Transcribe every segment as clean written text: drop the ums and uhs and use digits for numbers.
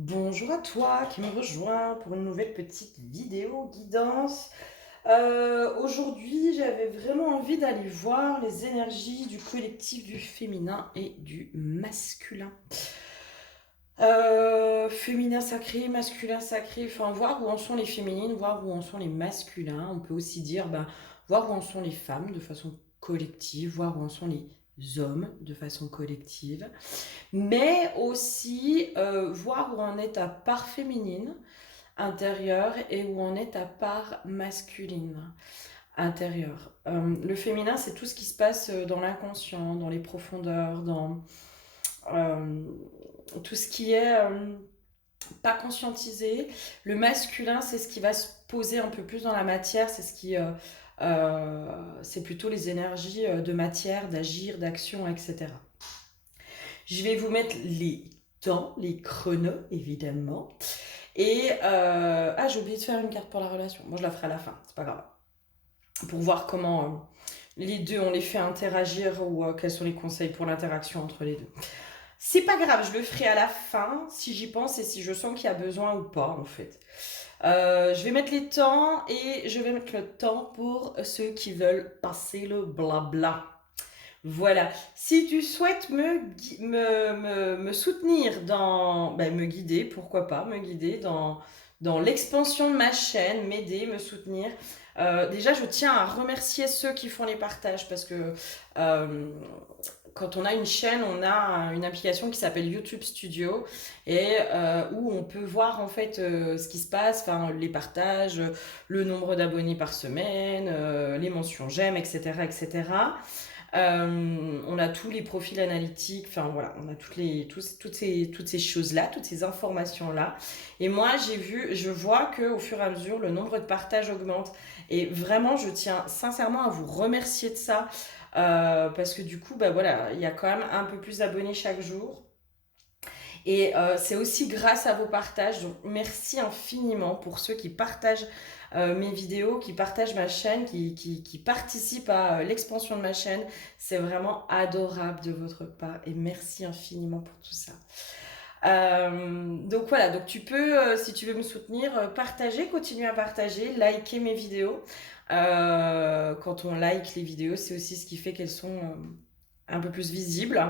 Bonjour à toi qui me rejoins pour une nouvelle petite vidéo guidance. Aujourd'hui, j'avais vraiment envie d'aller voir les énergies du collectif du féminin et du masculin. Féminin sacré, masculin sacré, enfin voir où en sont les féminines, voir où en sont les masculins. On peut aussi dire voir où en sont les femmes de façon collective, voir où en sont les hommes de façon collective, mais aussi voir où en est ta part féminine intérieure et où en est ta part masculine intérieure. Le féminin, c'est tout ce qui se passe dans l'inconscient, dans les profondeurs, dans euh, tout ce qui est pas conscientisé. Le masculin, c'est ce qui va se poser un peu plus dans la matière, c'est ce qui... c'est plutôt les énergies de matière, d'agir, d'action, etc. Je vais vous mettre les temps, les chronos, évidemment. Et j'ai oublié de faire une carte pour la relation. Moi, je la ferai à la fin, c'est pas grave. Pour voir comment les deux, on les fait interagir ou quels sont les conseils pour l'interaction entre les deux. C'est pas grave, je le ferai à la fin si j'y pense et si je sens qu'il y a besoin ou pas, en fait. Je vais mettre les temps et je vais mettre le temps pour ceux qui veulent passer le blabla. Voilà. Si tu souhaites me soutenir me guider, pourquoi pas, me guider dans l'expansion de ma chaîne, m'aider, me soutenir. Déjà, je tiens à remercier ceux qui font les partages parce que euh, quand on a une chaîne, on a une application qui s'appelle YouTube Studio et où on peut voir en fait ce qui se passe, enfin les partages, le nombre d'abonnés par semaine, les mentions j'aime, etc., etc. On a tous les profils analytiques, enfin voilà, on a toutes ces choses-là, toutes ces informations-là. Et moi, je vois que au fur et à mesure, le nombre de partages augmente. Et vraiment, je tiens sincèrement à vous remercier de ça. Parce que du coup, bah voilà, il y a quand même un peu plus d'abonnés chaque jour. Et c'est aussi grâce à vos partages. Donc merci infiniment pour ceux qui partagent mes vidéos, qui partagent ma chaîne, qui participent à l'expansion de ma chaîne. C'est vraiment adorable de votre part et merci infiniment pour tout ça. Donc voilà, donc tu peux, si tu veux me soutenir, partager, continuer à partager, liker mes vidéos. Quand on like les vidéos, c'est aussi ce qui fait qu'elles sont un peu plus visibles.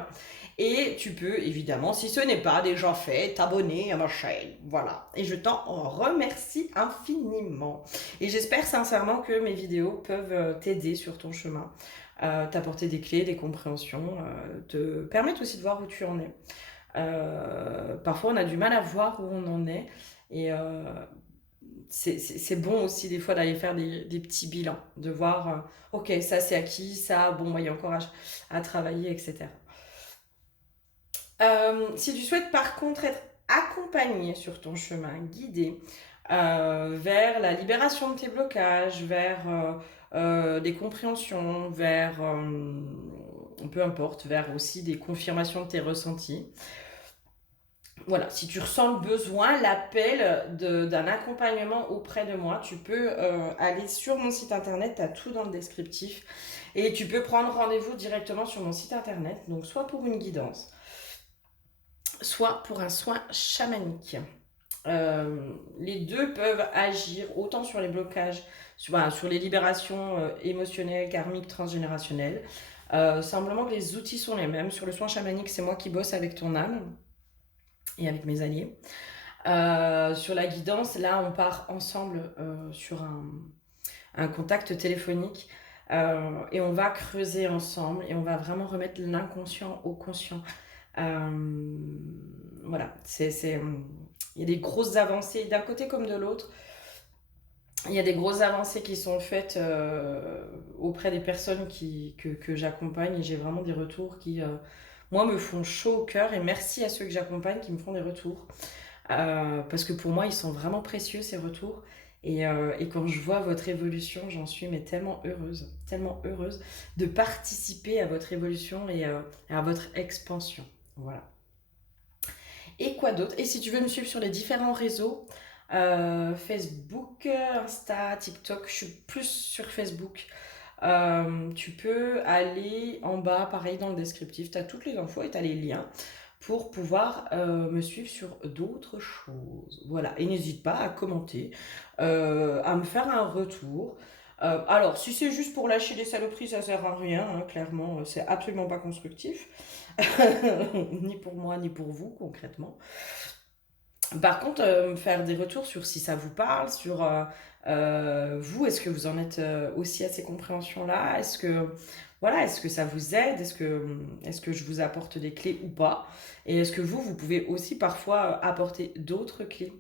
Et tu peux évidemment, si ce n'est pas déjà fait, t'abonner à ma chaîne. Voilà. Et je t'en remercie infiniment. Et j'espère sincèrement que mes vidéos peuvent t'aider sur ton chemin, t'apporter des clés, des compréhensions, te permettre aussi de voir où tu en es. Parfois, on a du mal à voir où on en est. Et c'est bon aussi des fois d'aller faire des petits bilans, de voir, ok, ça c'est acquis, ça, bon, il y a encore à travailler, etc. Si tu souhaites par contre être accompagné sur ton chemin, guidé vers la libération de tes blocages, vers des compréhensions, vers, peu importe, vers aussi des confirmations de tes ressentis. Voilà, si tu ressens le besoin, l'appel d'un accompagnement auprès de moi, tu peux aller sur mon site internet, tu as tout dans le descriptif, et tu peux prendre rendez-vous directement sur mon site internet, donc soit pour une guidance, soit pour un soin chamanique. Les deux peuvent agir autant sur les blocages, sur les libérations émotionnelles, karmiques, transgénérationnelles. Simplement que les outils sont les mêmes. Sur le soin chamanique, c'est moi qui bosse avec ton âme et avec mes alliés. Sur la guidance, là, on part ensemble sur un contact téléphonique et on va creuser ensemble et on va vraiment remettre l'inconscient au conscient. Voilà, il y a des grosses avancées d'un côté comme de l'autre. Il y a des grosses avancées qui sont faites auprès des personnes que j'accompagne et j'ai vraiment des retours qui, moi, me font chaud au cœur et merci à ceux que j'accompagne qui me font des retours. Parce que pour moi, ils sont vraiment précieux ces retours. Et quand je vois votre évolution, j'en suis mais tellement heureuse de participer à votre évolution et à votre expansion. Voilà. Et quoi d'autre? Et si tu veux me suivre sur les différents réseaux, Facebook, Insta, TikTok, je suis plus sur Facebook. Tu peux aller en bas, pareil dans le descriptif, tu as toutes les infos et tu as les liens. pour pouvoir me suivre sur d'autres choses. Voilà, et n'hésite pas à commenter, à me faire un retour. Alors, si c'est juste pour lâcher des saloperies, ça sert à rien, hein, clairement, c'est absolument pas constructif, ni pour moi, ni pour vous, concrètement. Par contre, me faire des retours sur si ça vous parle, sur vous, est-ce que vous en êtes aussi à ces compréhensions-là? Voilà, est-ce que ça vous aide? Est-ce que je vous apporte des clés ou pas? Et est-ce que vous pouvez aussi parfois apporter d'autres clés,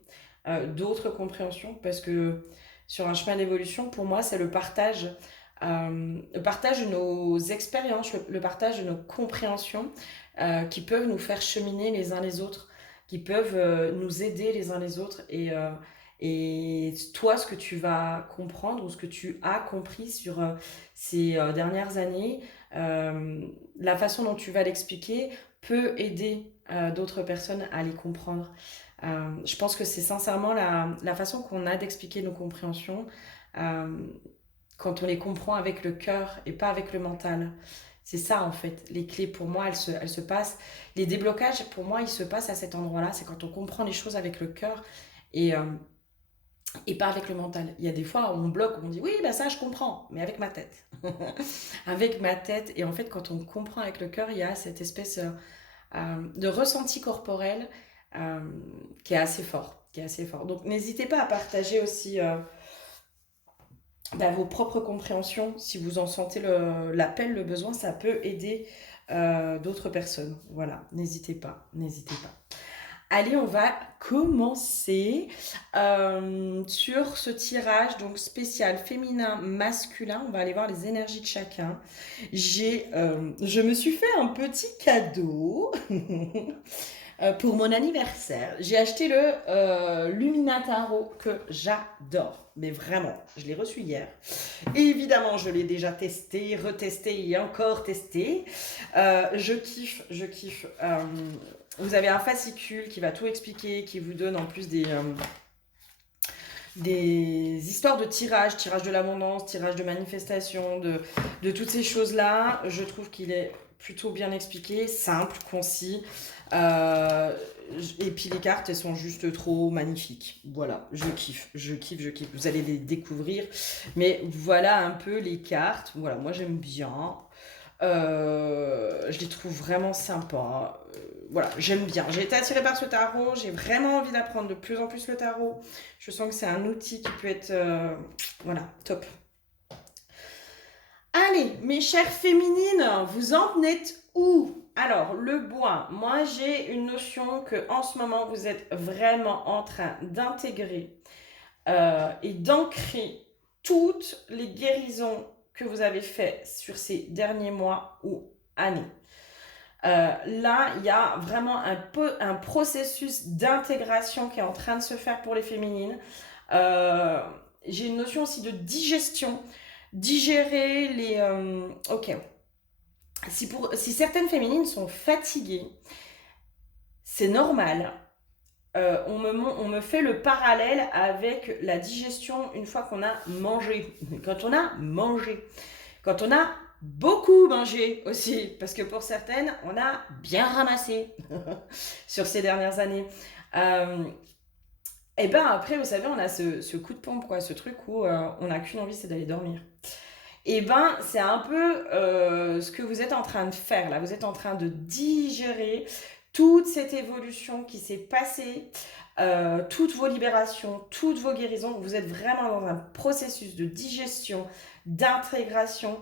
d'autres compréhensions? Parce que sur un chemin d'évolution, pour moi, c'est le partage de nos expériences, le partage de nos compréhensions qui peuvent nous faire cheminer les uns les autres, qui peuvent nous aider les uns les autres. Et toi, ce que tu vas comprendre ou ce que tu as compris sur ces dernières années, euh, la façon dont tu vas l'expliquer peut aider d'autres personnes à les comprendre. Je pense que c'est sincèrement la façon qu'on a d'expliquer nos compréhensions euh, quand on les comprend avec le cœur et pas avec le mental. C'est ça en fait, les clés pour moi, elles se passent. Les déblocages pour moi, ils se passent à cet endroit-là. C'est quand on comprend les choses avec le cœur et, euh, et pas avec le mental. Il y a des fois où on bloque, où on dit oui, bah ça je comprends, mais avec ma tête. Avec ma tête. Et en fait, quand on comprend avec le cœur, il y a cette espèce de ressenti corporel euh, qui est assez fort. Qui est assez fort. Donc n'hésitez pas à partager aussi vos propres compréhensions. Si vous en sentez l'appel, le besoin, ça peut aider d'autres personnes. Voilà, n'hésitez pas, n'hésitez pas. Allez, on va commencer sur ce tirage donc spécial féminin masculin. On va aller voir les énergies de chacun. Je me suis fait un petit cadeau pour mon anniversaire. J'ai acheté le Lumina Tarot que j'adore. Mais vraiment, je l'ai reçu hier. Et évidemment, je l'ai déjà testé, retesté et encore testé. Je kiffe, je kiffe. Vous avez un fascicule qui va tout expliquer, qui vous donne en plus des histoires de tirage de l'abondance, tirage de manifestation, de toutes ces choses-là. Je trouve qu'il est plutôt bien expliqué, simple, concis. Euh, et puis les cartes, elles sont juste trop magnifiques. Voilà, je kiffe, je kiffe, je kiffe. Vous allez les découvrir. Mais voilà un peu les cartes. Voilà, moi j'aime bien. Je les trouve vraiment sympas. Voilà, j'aime bien. J'ai été attirée par ce tarot. J'ai vraiment envie d'apprendre de plus en plus le tarot. Je sens que c'est un outil qui peut être, voilà, top. Allez, mes chères féminines, vous en êtes où? Alors, le bois, moi j'ai une notion que en ce moment vous êtes vraiment en train d'intégrer et d'ancrer toutes les guérisons que vous avez faites sur ces derniers mois ou années. Là, il y a vraiment un processus d'intégration qui est en train de se faire pour les féminines. Euh, j'ai une notion aussi de digestion. Digérer les... ok. Si certaines féminines sont fatiguées, c'est normal. On me fait le parallèle avec la digestion une fois qu'on a mangé. Quand on a mangé. Quand on a beaucoup mangé aussi. Parce que pour certaines, on a bien ramassé sur ces dernières années. Et ben après, vous savez, on a ce coup de pompe, quoi, ce truc où on n'a qu'une envie, c'est d'aller dormir. Et ben, c'est un peu ce que vous êtes en train de faire là. Vous êtes en train de digérer toute cette évolution qui s'est passée, toutes vos libérations, toutes vos guérisons. Vous êtes vraiment dans un processus de digestion, d'intégration.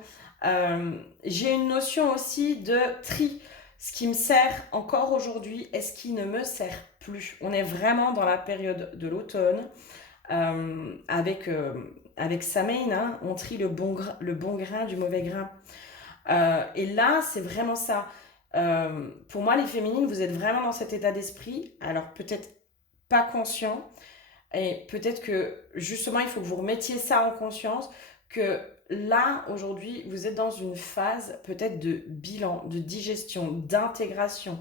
J'ai une notion aussi de tri. Ce qui me sert encore aujourd'hui et ce qui ne me sert plus. On est vraiment dans la période de l'automne avec Samhain, hein, on trie le bon grain du mauvais grain. Et là, c'est vraiment ça. Pour moi, les féminines, vous êtes vraiment dans cet état d'esprit. Alors, peut-être pas conscient. Et peut-être que, justement, il faut que vous remettiez ça en conscience. Que là, aujourd'hui, vous êtes dans une phase peut-être de bilan, de digestion, d'intégration.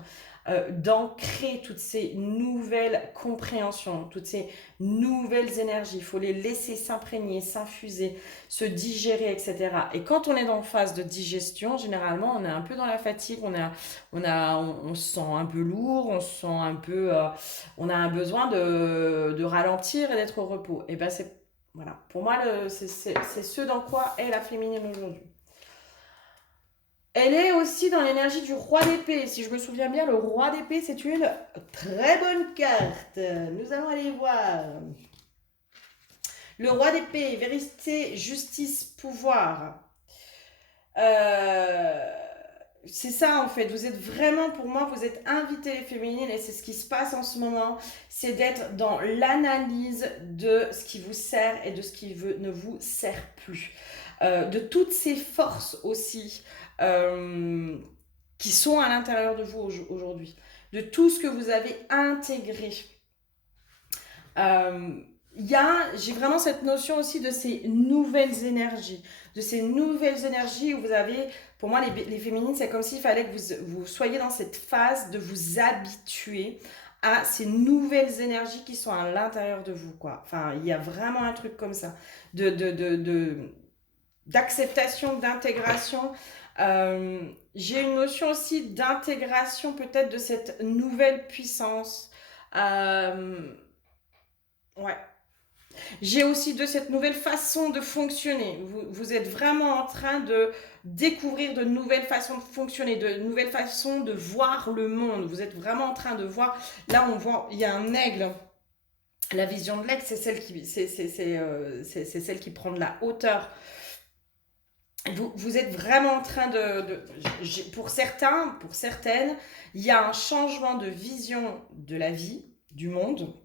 d'ancrer toutes ces nouvelles compréhensions, toutes ces nouvelles énergies. Il faut les laisser s'imprégner, s'infuser, se digérer, etc. Et quand on est dans phase de digestion, généralement, on est un peu dans la fatigue, on se sent un peu lourd, on se sent un peu, on a un besoin de ralentir et d'être au repos. Et ben c'est voilà. Pour moi, c'est ce dans quoi est la féminine aujourd'hui. Elle est aussi dans l'énergie du roi d'épée. Si je me souviens bien, le roi d'épée, c'est une très bonne carte. Nous allons aller voir. Le roi d'épée, vérité, justice, pouvoir. C'est ça en fait, vous êtes vraiment, pour moi, vous êtes invité les féminines et c'est ce qui se passe en ce moment, c'est d'être dans l'analyse de ce qui vous sert et de ce qui ne vous sert plus. De toutes ces forces aussi qui sont à l'intérieur de vous aujourd'hui, de tout ce que vous avez intégré. J'ai vraiment cette notion aussi de ces nouvelles énergies, où vous avez, pour moi les féminines, c'est comme s'il fallait que vous soyez dans cette phase de vous habituer à ces nouvelles énergies qui sont à l'intérieur de vous, quoi. Enfin, il y a vraiment un truc comme ça, d'acceptation, d'intégration. J'ai une notion aussi d'intégration peut-être de cette nouvelle puissance. Ouais. J'ai aussi de cette nouvelle façon de fonctionner. Vous êtes vraiment en train de découvrir de nouvelles façons de fonctionner, de nouvelles façons de voir le monde. Vous êtes vraiment en train de voir. Là, on voit, il y a un aigle. La vision de l'aigle, c'est celle qui prend de la hauteur. Vous êtes vraiment en train pour certains, pour certaines, il y a un changement de vision de la vie, du monde,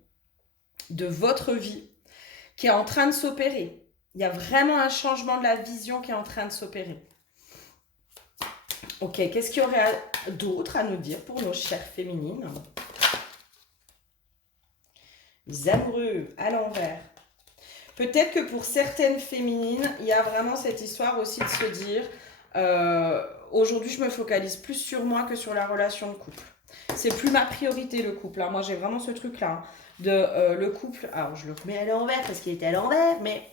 de votre vie, qui est en train de s'opérer. Il y a vraiment un changement de la vision qui est en train de s'opérer. Ok, qu'est-ce qu'il y aurait d'autre à nous dire pour nos chères féminines? Les amoureux à l'envers. Peut-être que pour certaines féminines, il y a vraiment cette histoire aussi de se dire aujourd'hui, je me focalise plus sur moi que sur la relation de couple. C'est plus ma priorité, le couple. Hein. Moi, j'ai vraiment ce truc-là. Le couple, alors je le remets à l'envers parce qu'il était à l'envers, mais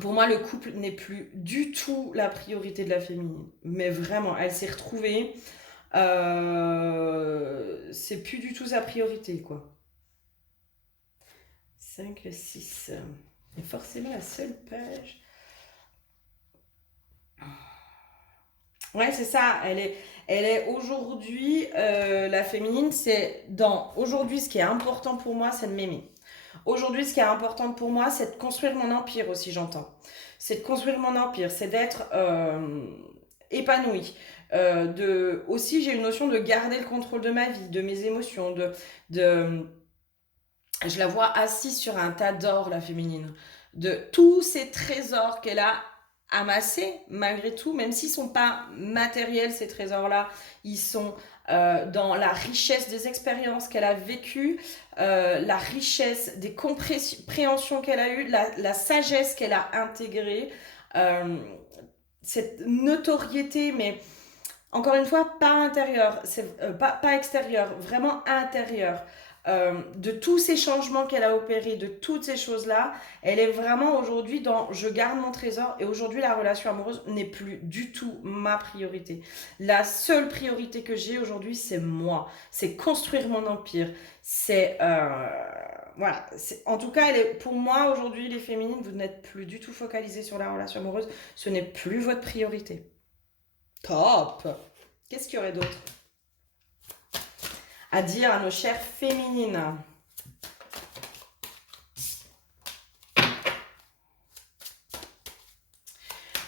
pour moi le couple n'est plus du tout la priorité de la féminine, mais vraiment elle s'est retrouvée, c'est plus du tout sa priorité quoi. 5, 6, et forcément la seule page. Ouais, c'est ça, elle est aujourd'hui, la féminine, c'est dans aujourd'hui, ce qui est important pour moi, c'est de m'aimer. Aujourd'hui, ce qui est important pour moi, c'est de construire mon empire aussi, j'entends. C'est de construire mon empire, c'est d'être épanouie. Aussi, j'ai une notion de garder le contrôle de ma vie, de mes émotions, je la vois assise sur un tas d'or, la féminine. De tous ces trésors qu'elle a amassés, malgré tout, même s'ils ne sont pas matériels, ces trésors-là, ils sont dans la richesse des expériences qu'elle a vécues, la richesse des compréhensions qu'elle a eues, la sagesse qu'elle a intégrée, cette notoriété, mais encore une fois, pas intérieure, pas extérieure, vraiment intérieure. De tous ces changements qu'elle a opérés, de toutes ces choses-là, elle est vraiment aujourd'hui dans je garde mon trésor et aujourd'hui la relation amoureuse n'est plus du tout ma priorité. La seule priorité que j'ai aujourd'hui, c'est moi, c'est construire mon empire, c'est voilà. En tout cas, pour moi aujourd'hui, les féminines, vous n'êtes plus du tout focalisées sur la relation amoureuse, ce n'est plus votre priorité. Top! Qu'est-ce qu'il y aurait d'autre à dire à nos chères féminines?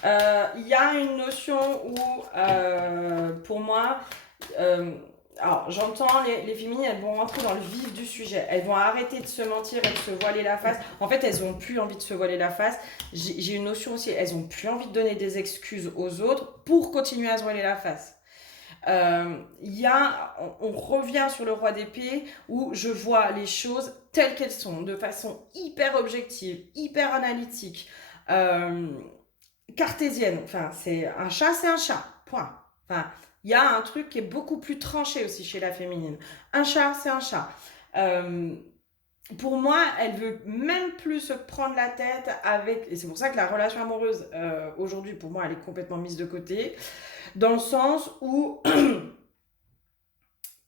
Il y a une notion où, pour moi, alors j'entends les féminines, elles vont rentrer dans le vif du sujet. Elles vont arrêter de se mentir et de se voiler la face. En fait, elles n'ont plus envie de se voiler la face. J'ai une notion aussi, elles n'ont plus envie de donner des excuses aux autres pour continuer à se voiler la face. On revient sur le roi d'épée où je vois les choses telles qu'elles sont, de façon hyper objective, hyper analytique, cartésienne. Enfin, c'est un chat, point. Enfin, il y a un truc qui est beaucoup plus tranché aussi chez la féminine. Un chat, c'est un chat. Euh, pour moi, elle veut même plus se prendre la tête avec... Et c'est pour ça que la relation amoureuse, aujourd'hui, pour moi, elle est complètement mise de côté. Dans le sens où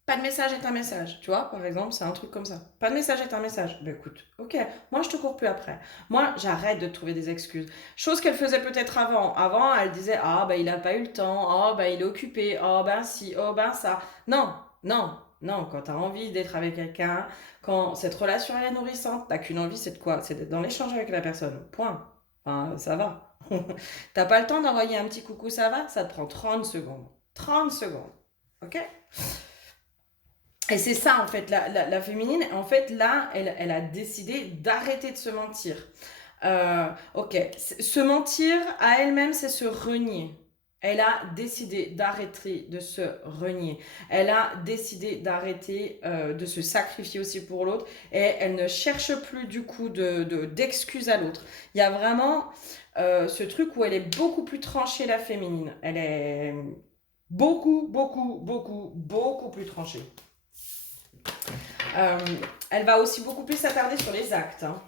pas de message est un message, tu vois, par exemple, c'est un truc comme ça. Pas de message est un message. Ben écoute, ok, moi je te cours plus après. Moi, j'arrête de trouver des excuses. Chose qu'elle faisait peut-être avant. Avant, elle disait, ah ben il a pas eu le temps, oh ben il est occupé, oh ben si, oh ben ça. Non, non, non, quand t'as envie d'être avec quelqu'un, quand cette relation elle est nourrissante, t'as qu'une envie, c'est de quoi? C'est d'être dans l'échange avec la personne. Point. Enfin, ça va. T'as pas le temps d'envoyer un petit coucou, ça va? Ça te prend 30 secondes. 30 secondes. Ok? Et c'est ça, en fait, la féminine, en fait, là, elle a décidé d'arrêter de se mentir. Ok, se mentir à elle-même, c'est se renier. Elle a décidé d'arrêter de se renier. Elle a décidé d'arrêter de se sacrifier aussi pour l'autre. Et elle ne cherche plus du coup d'excuses à l'autre. Il y a vraiment ce truc où elle est beaucoup plus tranchée, la féminine. Elle est beaucoup, beaucoup, beaucoup, beaucoup plus tranchée. Euh, Elle va aussi beaucoup plus s'attarder sur les actes. Hein.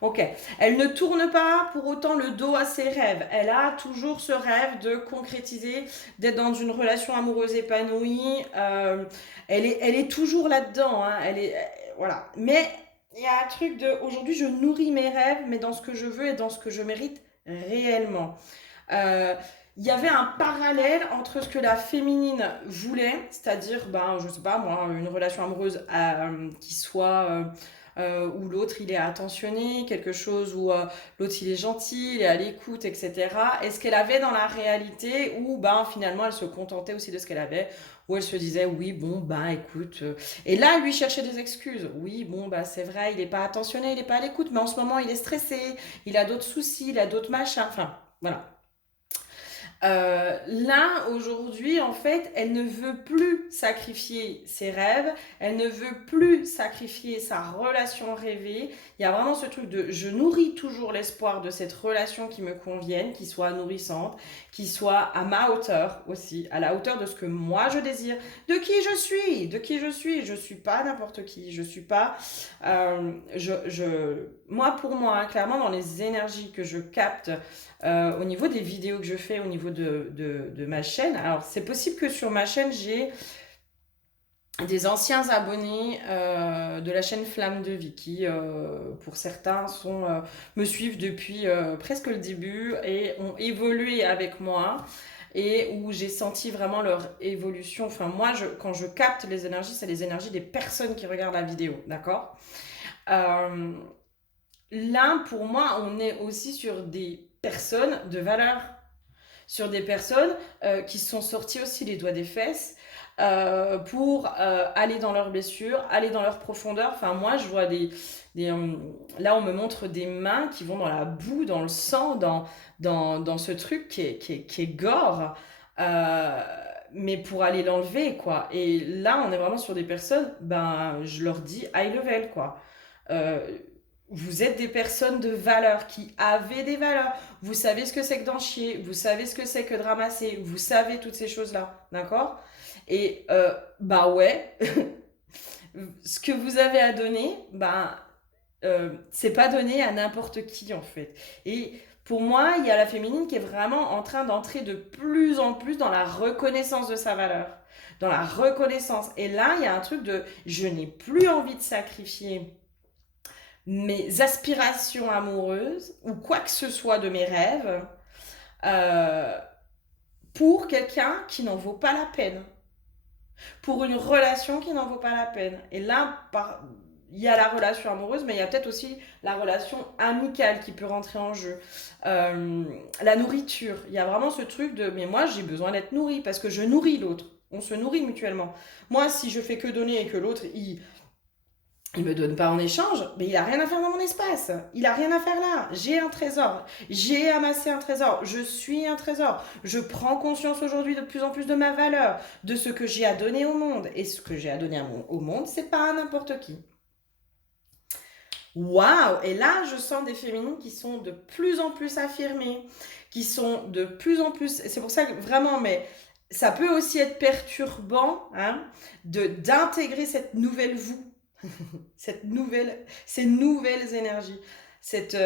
Ok. Elle ne tourne pas pour autant le dos à ses rêves. Elle a toujours ce rêve de concrétiser, d'être dans une relation amoureuse épanouie. Elle est toujours là-dedans. Hein. Voilà. Mais il y a un truc de aujourd'hui, je nourris mes rêves, mais dans ce que je veux et dans ce que je mérite réellement. Euh, il y avait un parallèle entre ce que la féminine voulait, c'est-à-dire, ben, je sais pas moi, une relation amoureuse qui soit où l'autre il est attentionné, quelque chose où l'autre il est gentil, il est à l'écoute, etc. Et ce qu'elle avait dans la réalité où ben finalement elle se contentait aussi de ce qu'elle avait, où elle se disait oui bon ben écoute, et là elle lui cherchait des excuses. Oui bon bah c'est vrai, il est pas attentionné, il est pas à l'écoute, mais en ce moment il est stressé, il a d'autres soucis, il a d'autres machins, enfin voilà. Là, aujourd'hui, en fait, elle ne veut plus sacrifier ses rêves, elle ne veut plus sacrifier sa relation rêvée. Il y a vraiment ce truc de je nourris toujours l'espoir de cette relation qui me convienne, qui soit nourrissante, qui soit à ma hauteur aussi, à la hauteur de ce que moi je désire, de qui je suis, de qui je suis. Je suis pas n'importe qui, je suis pas. Moi, pour moi, hein, clairement, dans les énergies que je capte, au niveau des vidéos que je fais, au niveau de ma chaîne, alors c'est possible que sur ma chaîne, j'ai des anciens abonnés de la chaîne Flamme de Vie qui, pour certains, me suivent depuis presque le début et ont évolué avec moi et où j'ai senti vraiment leur évolution. Enfin, moi, quand je capte les énergies, c'est les énergies des personnes qui regardent la vidéo, d'accord? Euh, Là, pour moi, on est aussi sur des personnes de valeur, sur des personnes qui se sont sorties aussi les doigts des fesses pour aller dans leurs blessures, aller dans leur profondeur. Enfin, moi, je vois là, on me montre des mains qui vont dans la boue, dans le sang, dans ce truc qui est gore. Euh, mais pour aller l'enlever, quoi. Et là, on est vraiment sur des personnes, ben, je leur dis high level, quoi. Euh, Vous êtes des personnes de valeur qui avaient des valeurs. Vous savez ce que c'est que d'en chier, vous savez ce que c'est que de ramasser, vous savez toutes ces choses-là, d'accord? Et bah ouais, ce que vous avez à donner, ben c'est pas donné à n'importe qui en fait. Et pour moi, il y a la féminine qui est vraiment en train d'entrer de plus en plus dans la reconnaissance de sa valeur, dans la reconnaissance. Et là, il y a un truc de je n'ai plus envie de sacrifier mes aspirations amoureuses ou quoi que ce soit de mes rêves euh, pour quelqu'un qui n'en vaut pas la peine, pour une relation qui n'en vaut pas la peine. Et là, il y a la relation amoureuse, mais il y a peut-être aussi la relation amicale qui peut rentrer en jeu. La nourriture, il y a vraiment ce truc de mais moi j'ai besoin d'être nourrie parce que je nourris l'autre. On se nourrit mutuellement. Moi, si je fais que donner et que l'autre, il me donne pas en échange, mais il a rien à faire dans mon espace. Il a rien à faire là. J'ai un trésor. J'ai amassé un trésor. Je suis un trésor. Je prends conscience aujourd'hui de plus en plus de ma valeur, de ce que j'ai à donner au monde. Et ce que j'ai à donner au monde, c'est pas à n'importe qui. Waouh! Et là, je sens des féminines qui sont de plus en plus affirmées, qui sont de plus en plus... C'est pour ça que vraiment, mais ça peut aussi être perturbant, hein, d'intégrer cette nouvelle vous, ces nouvelles énergies, cette,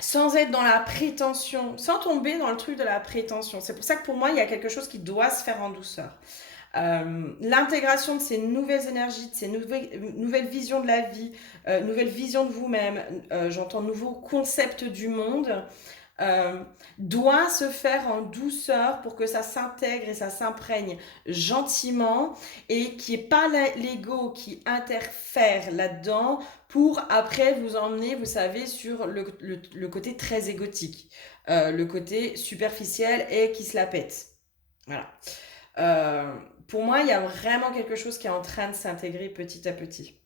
sans être dans la prétention, sans tomber dans le truc de la prétention. C'est pour ça que pour moi, il y a quelque chose qui doit se faire en douceur. L'intégration de ces nouvelles énergies, de ces nouvelles visions de la vie, nouvelles visions de vous-même, j'entends nouveaux concepts du monde, doit se faire en douceur pour que ça s'intègre et ça s'imprègne gentiment et qu'il n'y ait pas l'ego qui interfère là-dedans pour après vous emmener, vous savez, sur le côté très égotique, le côté superficiel et qui se la pète. Voilà. Euh, pour moi, il y a vraiment quelque chose qui est en train de s'intégrer petit à petit.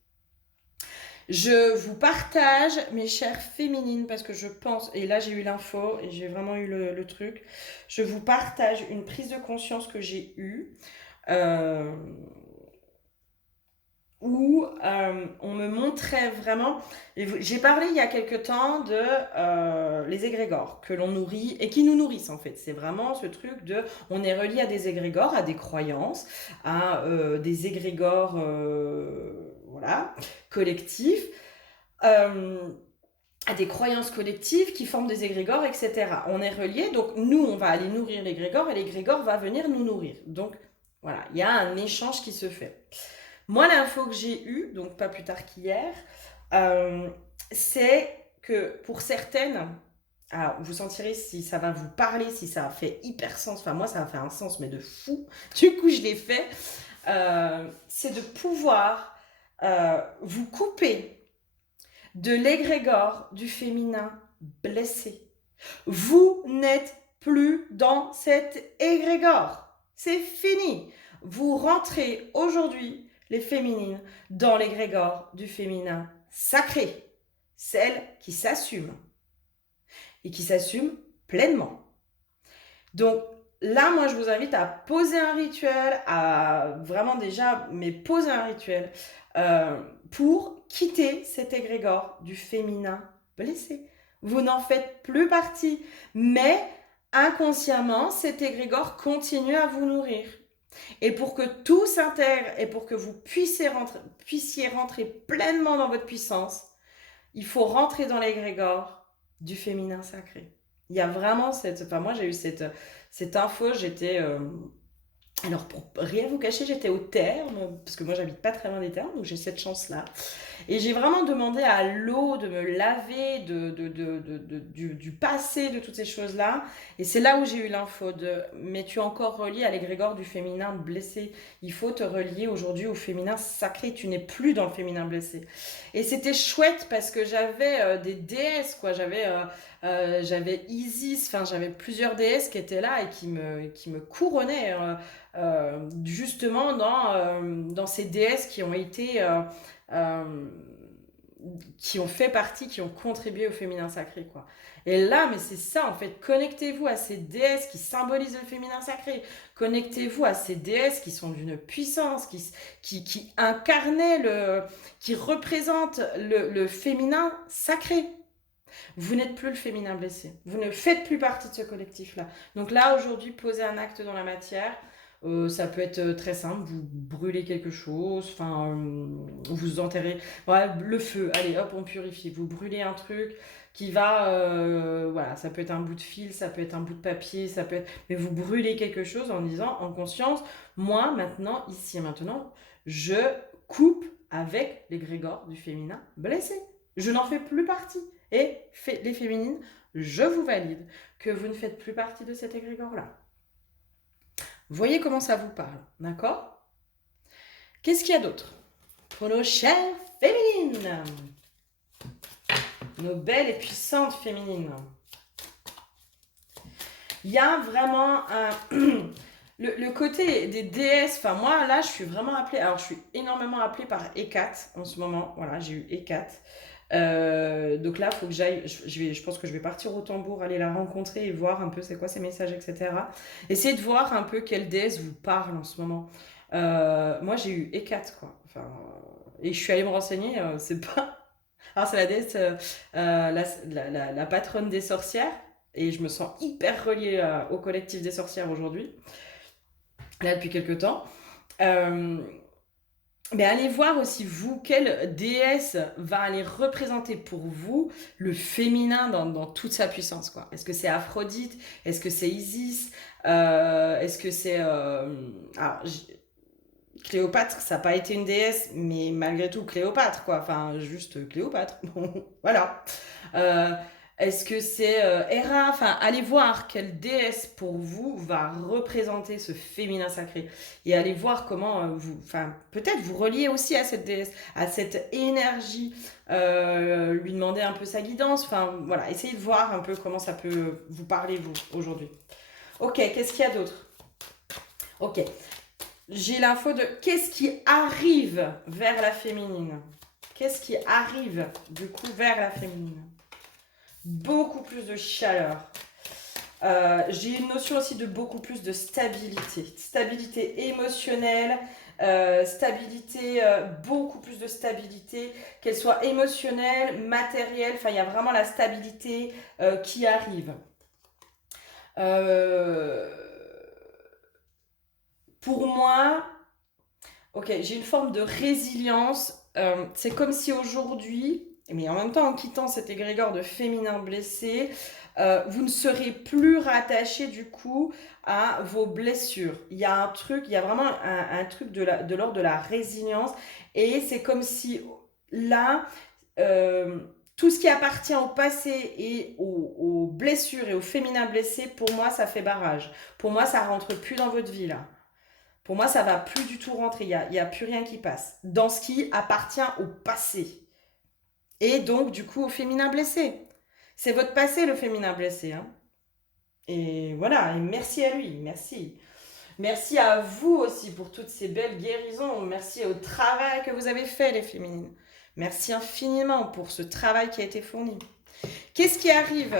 Je vous partage, mes chères féminines, parce que je pense, et là j'ai eu l'info, et j'ai vraiment eu le truc, je vous partage une prise de conscience que j'ai eue, euh, où on me montrait vraiment, j'ai parlé il y a quelque temps de les égrégores que l'on nourrit et qui nous nourrissent en fait. C'est vraiment ce truc de, on est relié à des égrégores, à des croyances, à des égrégores, voilà, collectifs, euh, à des croyances collectives qui forment des égrégores, etc. On est relié, donc nous on va aller nourrir l'égrégore et l'égrégore va venir nous nourrir. Donc voilà, il y a un échange qui se fait. Moi, l'info que j'ai eue, donc pas plus tard qu'hier, euh, c'est que pour certaines, alors vous sentirez si ça va vous parler, si ça a fait hyper sens, enfin moi ça a fait un sens mais de fou, du coup je l'ai fait, c'est de pouvoir vous couper de l'égrégore du féminin blessé. Vous n'êtes plus dans cet égrégore. C'est fini. Vous rentrez aujourd'hui, les féminines, dans l'égrégore du féminin sacré. Celle qui s'assume. Et qui s'assume pleinement. Donc là, moi, je vous invite à poser un rituel, à vraiment déjà, mais poser un rituel pour quitter cet égrégore du féminin blessé. Vous n'en faites plus partie, mais inconsciemment, cet égrégore continue à vous nourrir. Et pour que tout s'intègre et pour que vous puissiez rentrer pleinement dans votre puissance, il faut rentrer dans l'égrégore du féminin sacré. Il y a vraiment cette... Enfin, moi, j'ai eu cette info, j'étais... alors, pour rien vous cacher, j'étais au terme, parce que moi, j'habite pas très loin des termes, donc j'ai cette chance-là. Et j'ai vraiment demandé à l'eau de me laver du passé, de toutes ces choses-là. Et c'est là où j'ai eu l'info de mais tu es encore relié à l'égrégore du féminin blessé. Il faut te relier aujourd'hui au féminin sacré. Tu n'es plus dans le féminin blessé. Et c'était chouette parce que j'avais des déesses, quoi. J'avais Isis, enfin j'avais plusieurs déesses qui étaient là et qui me couronnaient justement dans ces déesses qui ont été... euh, qui ont fait partie, qui ont contribué au féminin sacré, quoi. Et là, mais c'est ça, en fait, connectez-vous à ces déesses qui symbolisent le féminin sacré, connectez-vous à ces déesses qui sont d'une puissance, qui incarnaient, qui représentent le féminin sacré. Vous n'êtes plus le féminin blessé. Vous ne faites plus partie de ce collectif-là. Donc là, aujourd'hui, posez un acte dans la matière. Ça peut être très simple, vous brûlez quelque chose, enfin, vous enterrez, ouais, le feu, allez hop, on purifie, vous brûlez un truc qui va, voilà, ça peut être un bout de fil, ça peut être un bout de papier, ça peut être, mais vous brûlez quelque chose en disant, en conscience, moi maintenant, ici et maintenant, je coupe avec l'égrégore du féminin blessé. Je n'en fais plus partie. Et les féminines, je vous valide que vous ne faites plus partie de cet égrégore-là. Voyez comment ça vous parle, d'accord? Qu'est-ce qu'il y a d'autre pour nos chères féminines? Nos belles et puissantes féminines. Il y a vraiment un... le côté des déesses, enfin moi là je suis vraiment appelée, alors je suis énormément appelée par Hécate en ce moment, voilà j'ai eu Hécate. Donc là, il faut que j'aille. Je pense que je vais partir au tambour, aller la rencontrer et voir un peu c'est quoi ses messages, etc. Essayez de voir un peu quelle déesse vous parle en ce moment. Moi, j'ai eu Hécate, quoi. Enfin, et je suis allée me renseigner. C'est pas. Alors, c'est la déesse, la patronne des sorcières. Et je me sens hyper reliée au collectif des sorcières aujourd'hui, là, depuis quelques temps. Euh, mais allez voir aussi, vous, quelle déesse va aller représenter pour vous le féminin dans toute sa puissance, quoi. Est-ce que c'est Aphrodite? Est-ce que c'est Isis? Est-ce que c'est... alors, Cléopâtre, ça n'a pas été une déesse, mais malgré tout, Cléopâtre, quoi. Enfin, juste Cléopâtre. Voilà. Euh, Est-ce que c'est Héra? Enfin, allez voir quelle déesse pour vous va représenter ce féminin sacré. Et allez voir comment vous. Enfin, peut-être vous relier aussi à cette déesse, à cette énergie. Lui demander un peu sa guidance. Enfin, voilà. Essayez de voir un peu comment ça peut vous parler, vous, aujourd'hui. Ok, qu'est-ce qu'il y a d'autre? Ok. J'ai l'info de qu'est-ce qui arrive vers la féminine. Qu'est-ce qui arrive du coup vers la féminine? Beaucoup plus de chaleur. J'ai une notion aussi de beaucoup plus de stabilité. Stabilité émotionnelle, stabilité, beaucoup plus de stabilité, qu'elle soit émotionnelle, matérielle. Enfin, il y a vraiment la stabilité qui arrive. Euh, pour moi, ok, j'ai une forme de résilience. C'est comme si aujourd'hui, mais en même temps en quittant cet égrégore de féminin blessé, vous ne serez plus rattaché du coup à vos blessures. Il y a un truc, il y a vraiment un truc de l'ordre de la résilience. Et c'est comme si là, euh, tout ce qui appartient au passé et aux blessures et aux féminins blessés, pour moi, ça fait barrage. Pour moi, ça rentre plus dans votre vie là. Pour moi, ça va plus du tout rentrer. Il y a plus rien qui passe. Dans ce qui appartient au passé. Et donc, du coup, au féminin blessé. C'est votre passé, le féminin blessé. Hein. Et voilà, et merci à lui. Merci. Merci à vous aussi pour toutes ces belles guérisons. Merci au travail que vous avez fait, les féminines. Merci infiniment pour ce travail qui a été fourni. Qu'est-ce qui arrive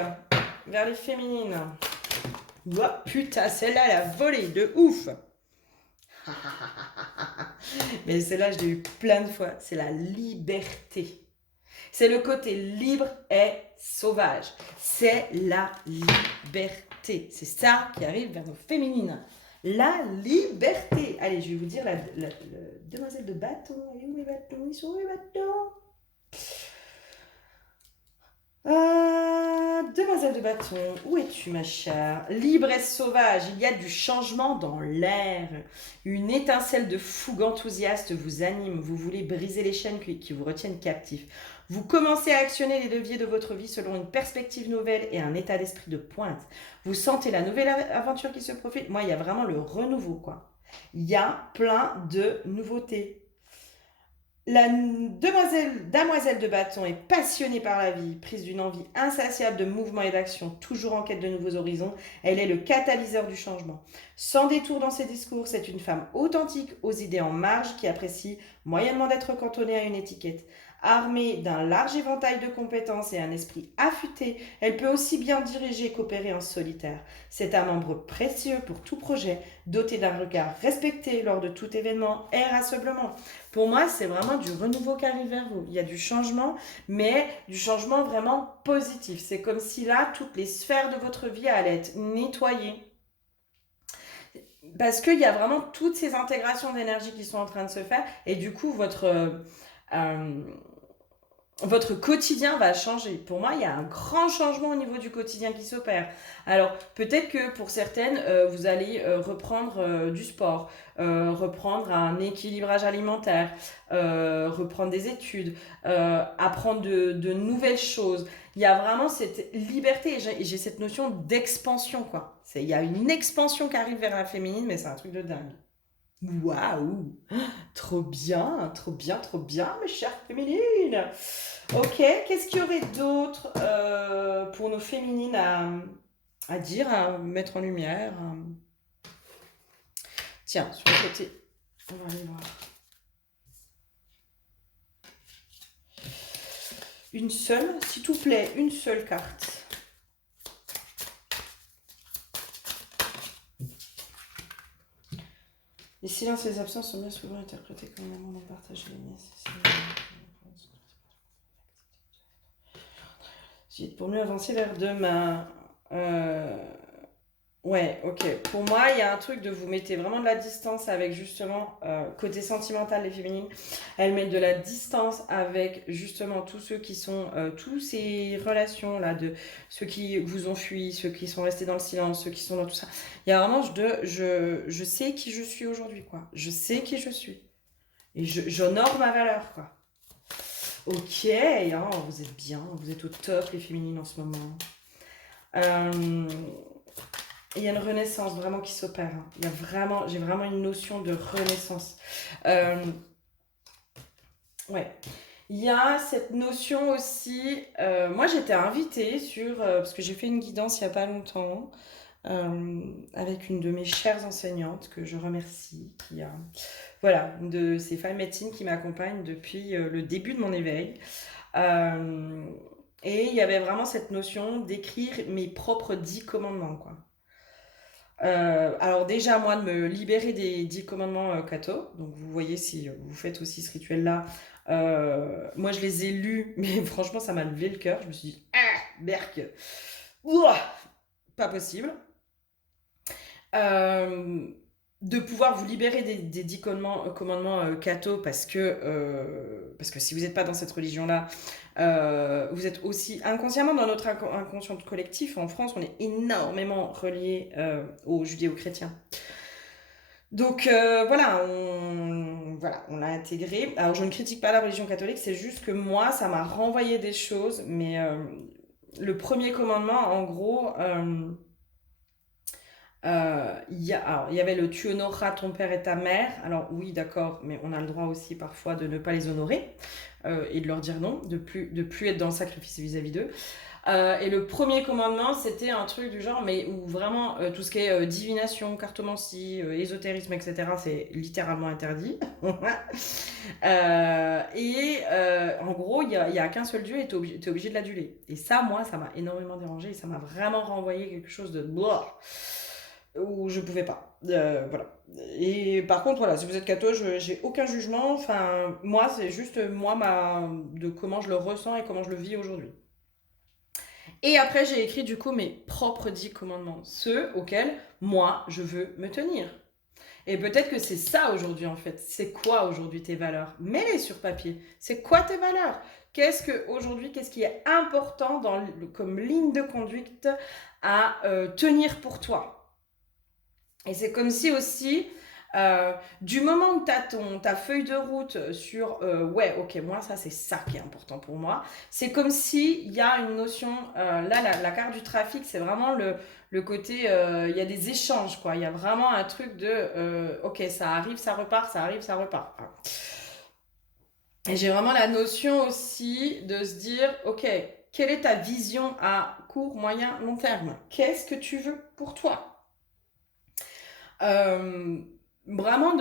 vers les féminines? Ouah, putain, celle-là, elle a volé de ouf. Mais celle-là, je l'ai eu plein de fois. C'est la liberté. C'est le côté libre et sauvage. C'est la liberté. C'est ça qui arrive vers nos féminines. La liberté. Allez, je vais vous dire la demoiselle de bâton. Elle est où les bâtons? Ils sont où les bâtons? Demoiselle de bâton, où es-tu ma chère? Libre et sauvage, il y a du changement dans l'air. Une étincelle de fougue enthousiaste vous anime, vous voulez briser les chaînes qui vous retiennent captifs. Vous commencez à actionner les leviers de votre vie selon une perspective nouvelle et un état d'esprit de pointe. Vous sentez la nouvelle aventure qui se profile. Moi, il y a vraiment le renouveau, quoi. Il y a plein de nouveautés. La damoiselle de bâton est passionnée par la vie, prise d'une envie insatiable de mouvement et d'action, toujours en quête de nouveaux horizons. Elle est le catalyseur du changement. Sans détour dans ses discours, c'est une femme authentique, aux idées en marge, qui apprécie moyennement d'être cantonnée à une étiquette. Armée d'un large éventail de compétences et un esprit affûté, elle peut aussi bien diriger qu'opérer en solitaire. C'est un membre précieux pour tout projet, doté d'un regard respecté lors de tout événement et rassemblement. Pour moi, c'est vraiment du renouveau qui arrive vers vous. Il y a du changement, mais du changement vraiment positif. C'est comme si là, toutes les sphères de votre vie allaient être nettoyées. Parce qu'il y a vraiment toutes ces intégrations d'énergie qui sont en train de se faire. Et du coup, euh, votre quotidien va changer. Pour moi, il y a un grand changement au niveau du quotidien qui s'opère. Alors, peut-être que pour certaines, vous allez reprendre du sport, reprendre un équilibrage alimentaire, reprendre des études, apprendre de nouvelles choses. Il y a vraiment cette liberté et j'ai cette notion d'expansion, quoi. Il y a une expansion qui arrive vers la féminine, mais c'est un truc de dingue. Waouh! Trop bien, trop bien, trop bien, mes chères féminines. Ok, qu'est-ce qu'il y aurait d'autre pour nos féminines à dire, à mettre en lumière? Tiens, sur le côté, on va aller voir. Une seule, s'il te plaît, une seule carte. Les silences et les absences sont bien souvent interprétés comme un moment partagé. pour mieux avancer vers demain. Ouais, ok. Pour moi, il y a un truc de vous mettez vraiment de la distance avec justement côté sentimental les féminines. Elles mettent de la distance avec justement tous ceux qui sont tous ces relations là de ceux qui vous ont fui, ceux qui sont restés dans le silence, ceux qui sont dans tout ça. Il y a vraiment je sais qui je suis aujourd'hui quoi. Je sais qui je suis et j'honore ma valeur quoi. Ok, hein, vous êtes bien, vous êtes au top les féminines en ce moment. Euh, Il y a une renaissance vraiment qui s'opère. Hein. Il y a vraiment, j'ai vraiment une notion de renaissance. Euh, ouais. Il y a cette notion aussi. Moi, j'étais invitée sur parce que j'ai fait une guidance il y a pas longtemps avec une de mes chères enseignantes que je remercie, qui a voilà, une de ces femmes médecines qui m'accompagnent depuis le début de mon éveil. Euh, et il y avait vraiment cette notion d'écrire mes propres 10 commandements, quoi. Alors déjà, moi, de me libérer des 10 commandements Kato. Donc vous voyez, si vous faites aussi ce rituel-là, moi je les ai lus, mais franchement, ça m'a levé le cœur. Je me suis dit, ah, berk, ouah, pas possible. Euh, de pouvoir vous libérer des 10 commandements Kato parce que si vous n'êtes pas dans cette religion-là, vous êtes aussi inconsciemment dans notre inconscient collectif. En France, on est énormément relié aux judéo-chrétiens. Donc voilà, on l'a intégré. Alors je ne critique pas la religion catholique, c'est juste que moi, ça m'a renvoyé des choses. Mais le premier commandement, en gros, il y avait le tu honoreras ton père et ta mère. Alors oui, d'accord, mais on a le droit aussi parfois de ne pas les honorer et de leur dire non, de plus être dans le sacrifice vis-à-vis d'eux. Et le premier commandement, c'était un truc du genre, mais où vraiment tout ce qui est divination, cartomancie, ésotérisme, etc., c'est littéralement interdit. En gros, il y a qu'un seul Dieu et t'es obligé de l'aduler. Et ça, moi, ça m'a énormément dérangé et ça m'a vraiment renvoyé quelque chose de où je pouvais pas. Voilà. Et par contre, voilà, si vous êtes catho, j'ai aucun jugement. Enfin, moi, c'est juste moi de comment je le ressens et comment je le vis aujourd'hui. Et après, j'ai écrit du coup mes propres 10 commandements, ceux auxquels moi je veux me tenir. Et peut-être que c'est ça aujourd'hui en fait. C'est quoi aujourd'hui tes valeurs? Mets-les sur papier. C'est quoi tes valeurs? Qu'est-ce qui est important comme ligne de conduite à tenir pour toi? Et c'est comme si aussi, du moment où tu as ta feuille de route sur ouais, ok, moi, ça, c'est ça qui est important pour moi, c'est comme s'il y a une notion, là, la carte du trafic, c'est vraiment le côté, il y a des échanges, quoi. Il y a vraiment un truc de, ok, ça arrive, ça repart, ça arrive, ça repart. Et j'ai vraiment la notion aussi de se dire, ok, quelle est ta vision à court, moyen, long terme? Qu'est-ce que tu veux pour toi? Euh, Vraiment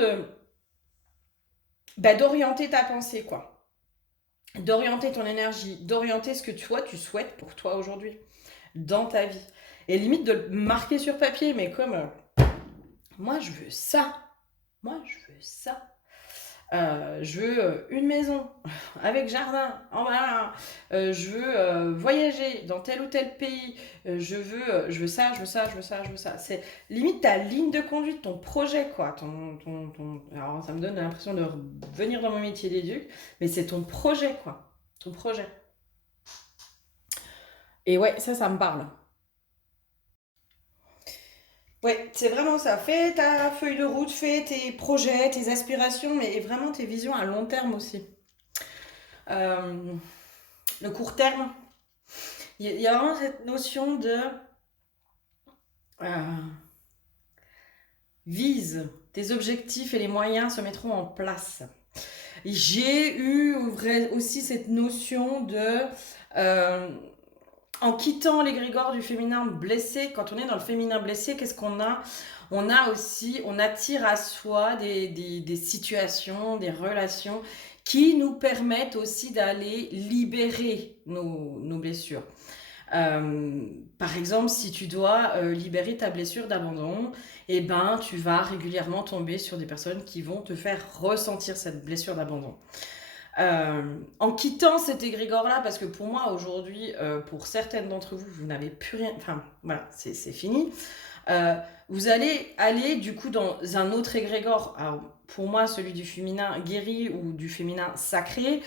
d'orienter ta pensée, quoi. D'orienter ton énergie, d'orienter ce que toi, tu souhaites pour toi aujourd'hui, dans ta vie. Et limite de le marquer sur papier, mais comme moi, je veux ça. Moi, je veux ça. Je veux une maison avec jardin en bas. Je veux voyager dans tel ou tel pays. Je veux ça, je veux ça, je veux ça, je veux ça. C'est limite ta ligne de conduite, ton projet, quoi. Alors, ça me donne l'impression de revenir dans mon métier d'éduc, mais c'est ton projet, quoi. Ton projet. Et ouais, ça me parle. Ouais, c'est vraiment ça. Fais ta feuille de route, fais tes projets, tes aspirations, mais vraiment tes visions à long terme aussi. Euh, le court terme, il y a vraiment cette notion de euh, vise, tes objectifs et les moyens se mettront en place. Et j'ai eu aussi cette notion de euh, en quittant l'égrégore du féminin blessé, quand on est dans le féminin blessé, qu'est-ce qu'on a? On attire à soi des situations, des relations qui nous permettent aussi d'aller libérer nos blessures. Par exemple, si tu dois libérer ta blessure d'abandon, eh ben, tu vas régulièrement tomber sur des personnes qui vont te faire ressentir cette blessure d'abandon. En quittant cet égrégore-là, parce que pour moi, aujourd'hui, pour certaines d'entre vous, vous n'avez plus rien... Enfin, voilà, c'est fini. Euh, Vous allez aller du coup dans un autre égrégore. Alors, pour moi, celui du féminin guéri ou du féminin sacré.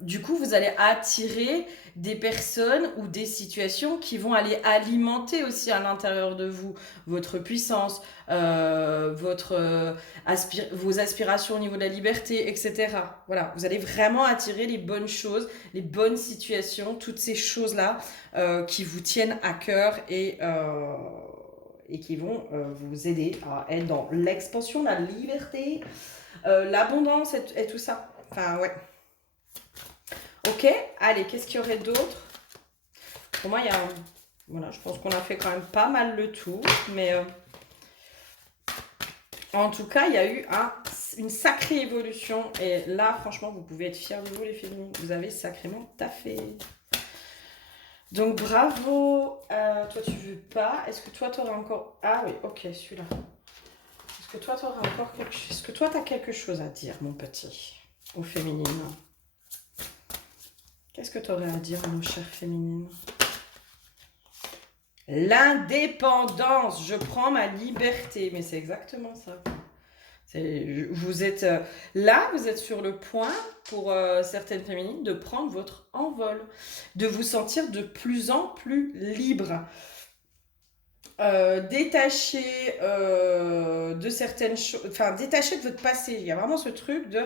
Du coup, vous allez attirer des personnes ou des situations qui vont aller alimenter aussi à l'intérieur de vous votre puissance, vos aspirations au niveau de la liberté, etc. Voilà, vous allez vraiment attirer les bonnes choses, les bonnes situations, toutes ces choses-là qui vous tiennent à cœur et qui vont vous aider à être dans l'expansion, la liberté, l'abondance et tout ça. Enfin, ouais. Ok, allez, qu'est-ce qu'il y aurait d'autre? Pour moi, il y a... Voilà, je pense qu'on a fait quand même pas mal le tour, mais en tout cas, il y a eu une sacrée évolution. Et là, franchement, vous pouvez être fiers de vous, les féminines. Vous avez sacrément taffé. Donc, bravo. Toi, tu veux pas. Est-ce que toi, tu aurais encore... Ah oui, ok, celui-là. Est-ce que toi, tu aurais encore quelque chose... Est-ce que toi, tu as quelque chose à dire, mon petit, aux féminines? Qu'est-ce que tu aurais à dire, nos chères féminines? L'indépendance, je prends ma liberté. Mais c'est exactement ça. Vous êtes là, vous êtes sur le point, pour certaines féminines, de prendre votre envol, de vous sentir de plus en plus libre, détaché de certaines choses, enfin détaché de votre passé. Il y a vraiment ce truc de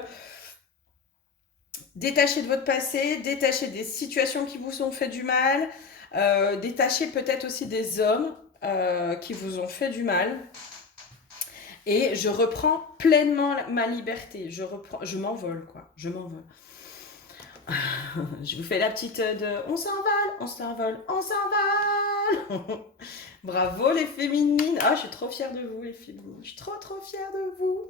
détacher de votre passé, détacher des situations qui vous ont fait du mal, détacher peut-être aussi des hommes qui vous ont fait du mal. Et je reprends pleinement ma liberté. Je m'envole, quoi. Je m'envole. Je vous fais la petite de on s'envole, on s'envole, on s'envole. Bravo les féminines. Ah, je suis trop fière de vous, les féminines. Je suis trop fière de vous.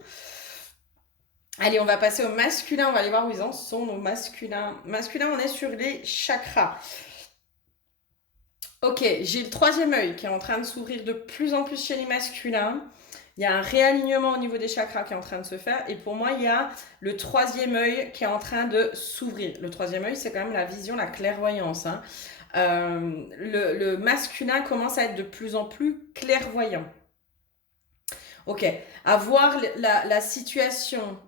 Allez, on va passer au masculin. On va aller voir où ils en sont, nos masculins. Masculin, on est sur les chakras. Ok, j'ai le troisième œil qui est en train de s'ouvrir de plus en plus chez les masculins. Il y a un réalignement au niveau des chakras qui est en train de se faire. Et pour moi, il y a le troisième œil qui est en train de s'ouvrir. Le troisième œil, c'est quand même la vision, la clairvoyance. Hein. Le masculin commence à être de plus en plus clairvoyant. Ok, à voir la situation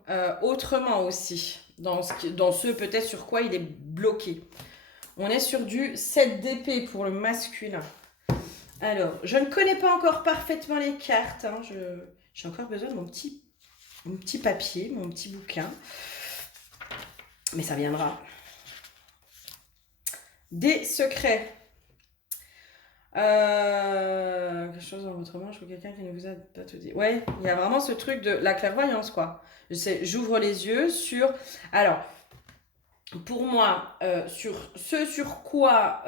autrement aussi, dans ce peut-être sur quoi il est bloqué. On est sur du 7 d'épée pour le masculin. Alors, je ne connais pas encore parfaitement les cartes. Hein. J'ai encore besoin de mon petit papier, mon petit bouquin. Mais ça viendra. Des secrets. Quelque chose dans votre main, je vois quelqu'un qui ne vous a pas tout dit. Ouais, il y a vraiment ce truc de la clairvoyance, quoi. J'ouvre les yeux sur... Alors, pour moi, sur ce sur quoi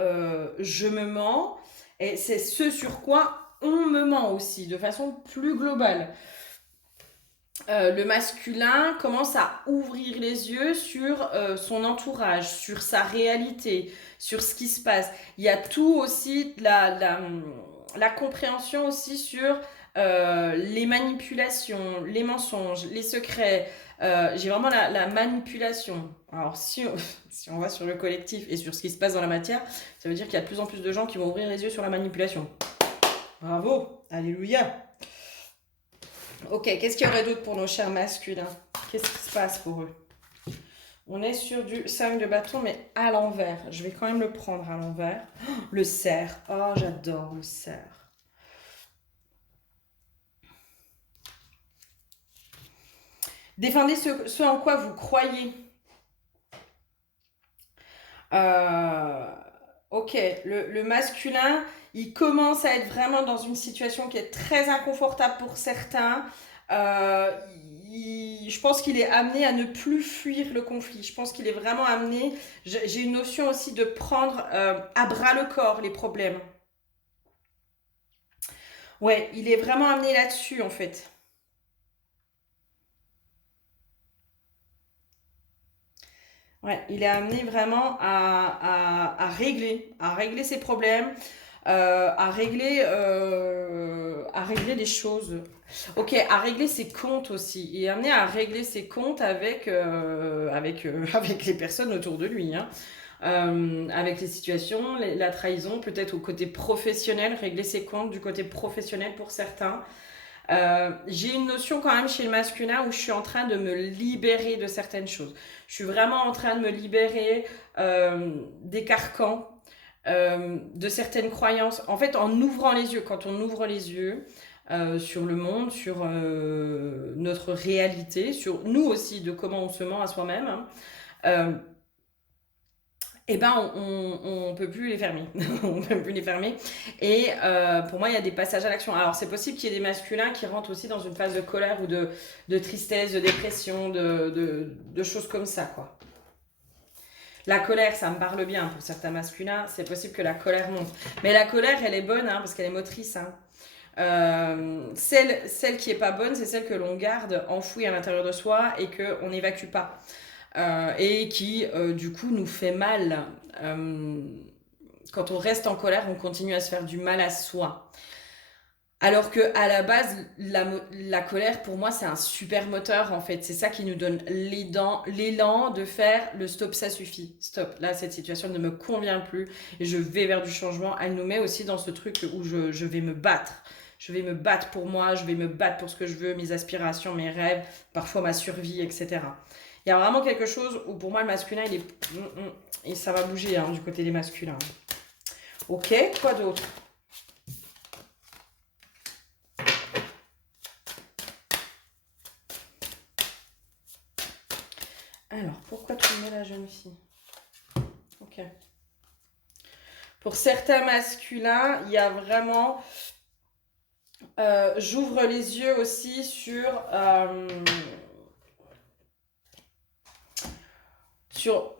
je me mens, et c'est ce sur quoi on me ment aussi, de façon plus globale. Le masculin commence à ouvrir les yeux sur son entourage, sur sa réalité, sur ce qui se passe. Il y a tout aussi, la compréhension aussi sur les manipulations, les mensonges, les secrets. J'ai vraiment la manipulation. Alors si on va sur le collectif et sur ce qui se passe dans la matière, ça veut dire qu'il y a de plus en plus de gens qui vont ouvrir les yeux sur la manipulation. Bravo, alléluia. Ok, qu'est-ce qu'il y aurait d'autre pour nos chers masculins? Qu'est-ce qui se passe pour eux? On est sur du 5 de bâton, mais à l'envers. Je vais quand même le prendre à l'envers. Oh, le cerf. Oh, j'adore le cerf. Défendez ce en quoi vous croyez. Ok, le masculin, il commence à être vraiment dans une situation qui est très inconfortable pour certains. Je pense qu'il est amené à ne plus fuir le conflit. Je pense qu'il est vraiment amené... J'ai une notion aussi de prendre à bras le corps les problèmes. Ouais, il est vraiment amené là-dessus en fait. Ouais, il est amené vraiment à régler ses problèmes, à régler régler les choses. Ok, à régler ses comptes aussi. Et amené à régler ses comptes avec les personnes autour de lui. Hein. Avec les situations, la trahison, peut-être au côté professionnel, régler ses comptes du côté professionnel pour certains. J'ai une notion quand même chez le masculin où je suis en train de me libérer de certaines choses. Je suis vraiment en train de me libérer des carcans, de certaines croyances. En fait, en ouvrant les yeux, quand on ouvre les yeux sur le monde, sur notre réalité, sur nous aussi, de comment on se ment à soi-même, hein, eh ben on peut plus les fermer. On peut plus les fermer. Et pour moi, il y a des passages à l'action. Alors, c'est possible qu'il y ait des masculins qui rentrent aussi dans une phase de colère ou de tristesse, de dépression, de choses comme ça, quoi. La colère, ça me parle bien pour certains masculins. C'est possible que la colère monte. Mais la colère, elle est bonne, hein, parce qu'elle est motrice. Hein. Celle qui est pas bonne, c'est celle que l'on garde enfouie à l'intérieur de soi et qu'on n'évacue pas. Et qui du coup nous fait mal. Quand on reste en colère, on continue à se faire du mal à soi. Alors que à la base, la colère pour moi c'est un super moteur en fait. C'est ça qui nous donne l'élan de faire le stop, ça suffit. Stop. Là cette situation ne me convient plus et je vais vers du changement. Elle nous met aussi dans ce truc où je vais me battre. Je vais me battre pour moi, je vais me battre pour ce que je veux, mes aspirations, mes rêves, parfois ma survie, etc. Il y a vraiment quelque chose où pour moi le masculin il est... Et ça va bouger hein, du côté des masculins. Ok, quoi d'autre? Alors, pourquoi tu mets la jeune fille? Ok. Pour certains masculins, il y a vraiment... j'ouvre les yeux aussi sur... sur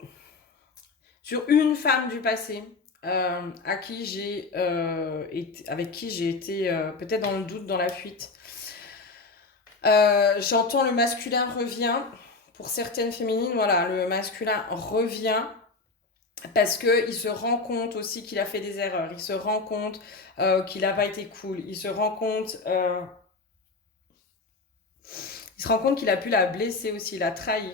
une femme du passé à qui avec qui j'ai été peut-être dans le doute, dans la fuite. J'entends le masculin revient. Pour certaines féminines, voilà, le masculin revient parce qu'il se rend compte aussi qu'il a fait des erreurs. Il se rend compte qu'il n'a pas été cool. Il se rend compte qu'il a pu la blesser aussi, la trahir.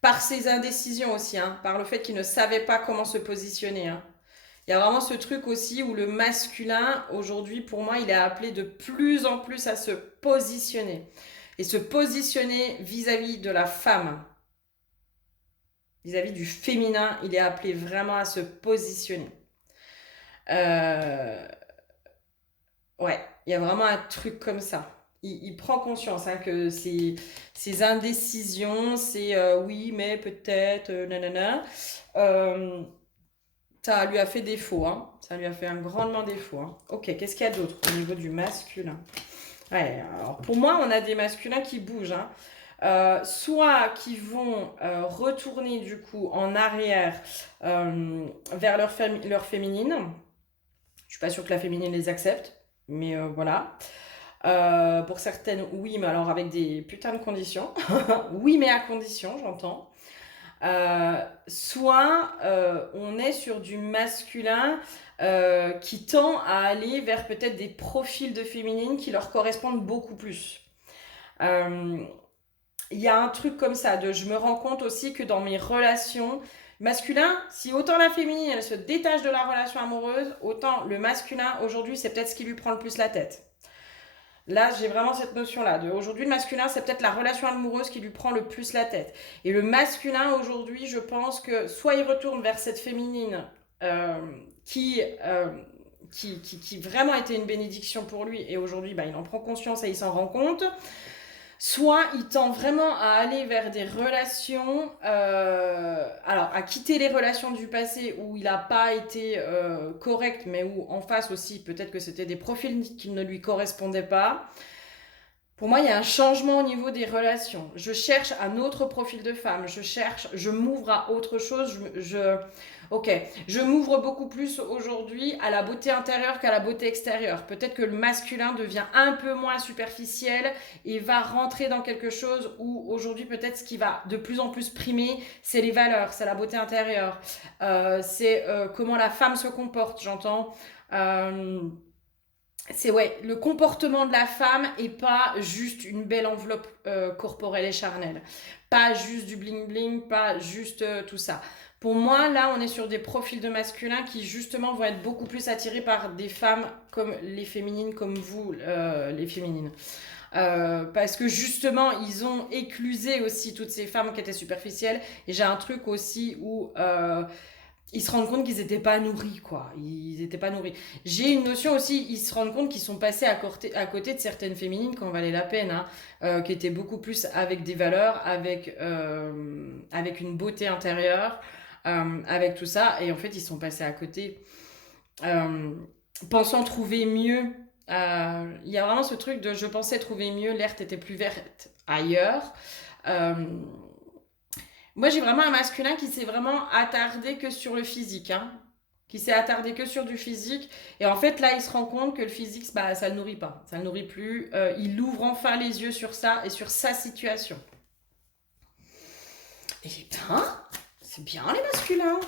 Par ses indécisions aussi, hein, par le fait qu'il ne savait pas comment se positionner. Hein. Il y a vraiment ce truc aussi où le masculin, aujourd'hui, pour moi, il est appelé de plus en plus à se positionner. Et se positionner vis-à-vis de la femme, vis-à-vis du féminin, il est appelé vraiment à se positionner. Ouais, il y a vraiment un truc comme ça. Il prend conscience hein, que ces indécisions, c'est oui, mais peut-être, nanana, ça lui a fait défaut. Hein. Ça lui a fait un grandement défaut. Hein. Ok, qu'est-ce qu'il y a d'autre au niveau du masculin? Ouais, alors pour moi, on a des masculins qui bougent. Hein. Soit qui vont retourner du coup en arrière vers leur féminine. Je suis pas sûre que la féminine les accepte, mais voilà. Pour certaines, oui, mais alors avec des putains de conditions. Oui, mais à condition, j'entends. Soit on est sur du masculin qui tend à aller vers peut-être des profils de féminines qui leur correspondent beaucoup plus. Il y a un truc comme ça, je me rends compte aussi que dans mes relations masculines, si autant la féminine elle se détache de la relation amoureuse, autant le masculin aujourd'hui c'est peut-être ce qui lui prend le plus la tête. Là, j'ai vraiment cette notion-là. Aujourd'hui, le masculin, c'est peut-être la relation amoureuse qui lui prend le plus la tête. Et le masculin, aujourd'hui, je pense que soit il retourne vers cette féminine qui vraiment était une bénédiction pour lui, et aujourd'hui, il en prend conscience et il s'en rend compte. Soit il tend vraiment à aller vers des relations, alors à quitter les relations du passé où il n'a pas été correct, mais où en face aussi, peut-être que c'était des profils qui ne lui correspondaient pas. Pour moi, il y a un changement au niveau des relations. Je cherche un autre profil de femme, je m'ouvre à autre chose, je m'ouvre beaucoup plus aujourd'hui à la beauté intérieure qu'à la beauté extérieure. Peut-être que le masculin devient un peu moins superficiel et va rentrer dans quelque chose où aujourd'hui peut-être ce qui va de plus en plus primer, c'est les valeurs, c'est la beauté intérieure, c'est comment la femme se comporte, j'entends. c'est ouais, le comportement de la femme et pas juste une belle enveloppe corporelle et charnelle. Pas juste du bling bling, pas juste tout ça. Pour moi, là, on est sur des profils de masculins qui justement vont être beaucoup plus attirés par des femmes comme les féminines, comme vous, les féminines. Parce que justement, ils ont éclusé aussi toutes ces femmes qui étaient superficielles. Et j'ai un truc aussi où ils se rendent compte qu'ils n'étaient pas nourris, quoi. Ils n'étaient pas nourris. J'ai une notion aussi, ils se rendent compte qu'ils sont passés à côté de certaines féminines qui en valaient la peine, hein, qui étaient beaucoup plus avec des valeurs, avec une beauté intérieure, avec tout ça. Et en fait, ils sont passés à côté, euh, pensant trouver mieux. Il y a vraiment ce truc de je pensais trouver mieux, l'herbe était plus verte ailleurs. Euh, Moi, j'ai vraiment un masculin qui s'est vraiment attardé que sur le physique, hein. Qui s'est attardé que sur du physique. Et en fait, là, il se rend compte que le physique, bah, ça le nourrit pas. Ça le nourrit plus. Il ouvre enfin les yeux sur ça et sur sa situation. Et putain, c'est bien les masculins.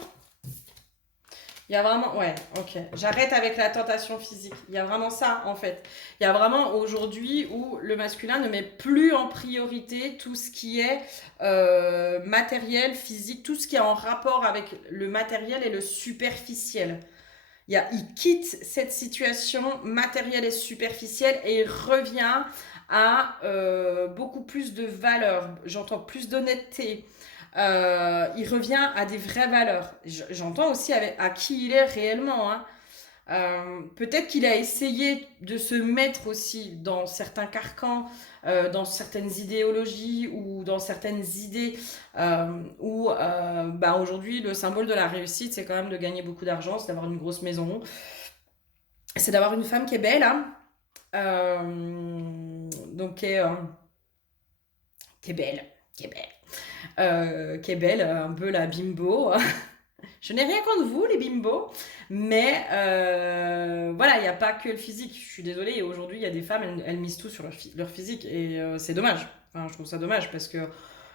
Il y a vraiment, ouais, ok. J'arrête avec la tentation physique. Il y a vraiment ça, en fait. Il y a vraiment aujourd'hui où le masculin ne met plus en priorité tout ce qui est matériel, physique, tout ce qui est en rapport avec le matériel et le superficiel. Il quitte cette situation matérielle et superficielle et il revient à beaucoup plus de valeur. J'entends plus d'honnêteté, il revient à des vraies valeurs. J'entends aussi à qui il est réellement, hein. Peut-être qu'il a essayé de se mettre aussi dans certains carcans, dans certaines idéologies ou dans certaines idées où bah aujourd'hui le symbole de la réussite c'est quand même de gagner beaucoup d'argent, c'est d'avoir une grosse maison, c'est d'avoir une femme qui est belle, hein. Donc qui est belle, qui est belle. Qui est belle, un peu la bimbo. Je n'ai rien contre vous, les bimbos, mais voilà, il n'y a pas que le physique. Je suis désolée, et aujourd'hui, il y a des femmes, elles misent tout sur leur physique, et c'est dommage. Enfin, je trouve ça dommage parce que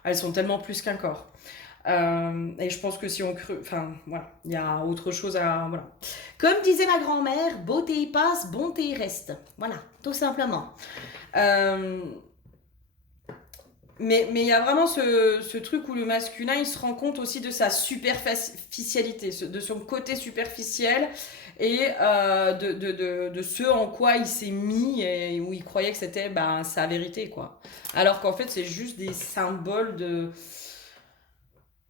elles sont tellement plus qu'un corps. Et je pense que si on creuse, enfin voilà, il y a autre chose à voilà. Comme disait ma grand-mère, beauté passe, bonté reste. Voilà, tout simplement. Euh, mais il y a vraiment ce truc où le masculin, il se rend compte aussi de sa superficialité, de son côté superficiel et de ce en quoi il s'est mis et où il croyait que c'était bah, sa vérité, quoi. Alors qu'en fait, c'est juste des symboles de,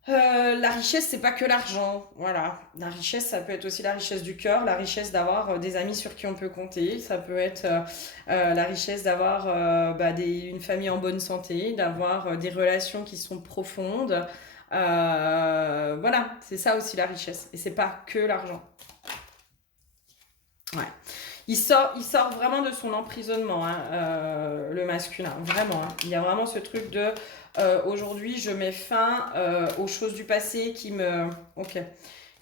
la richesse, c'est pas que l'argent, voilà. La richesse, ça peut être aussi la richesse du cœur, la richesse d'avoir des amis sur qui on peut compter. Ça peut être la richesse d'avoir bah, une famille en bonne santé, d'avoir des relations qui sont profondes. Voilà, c'est ça aussi la richesse. Et c'est pas que l'argent. Ouais. Il sort vraiment de son emprisonnement, hein, le masculin, vraiment, hein. Il y a vraiment ce truc de aujourd'hui je mets fin aux choses du passé ok,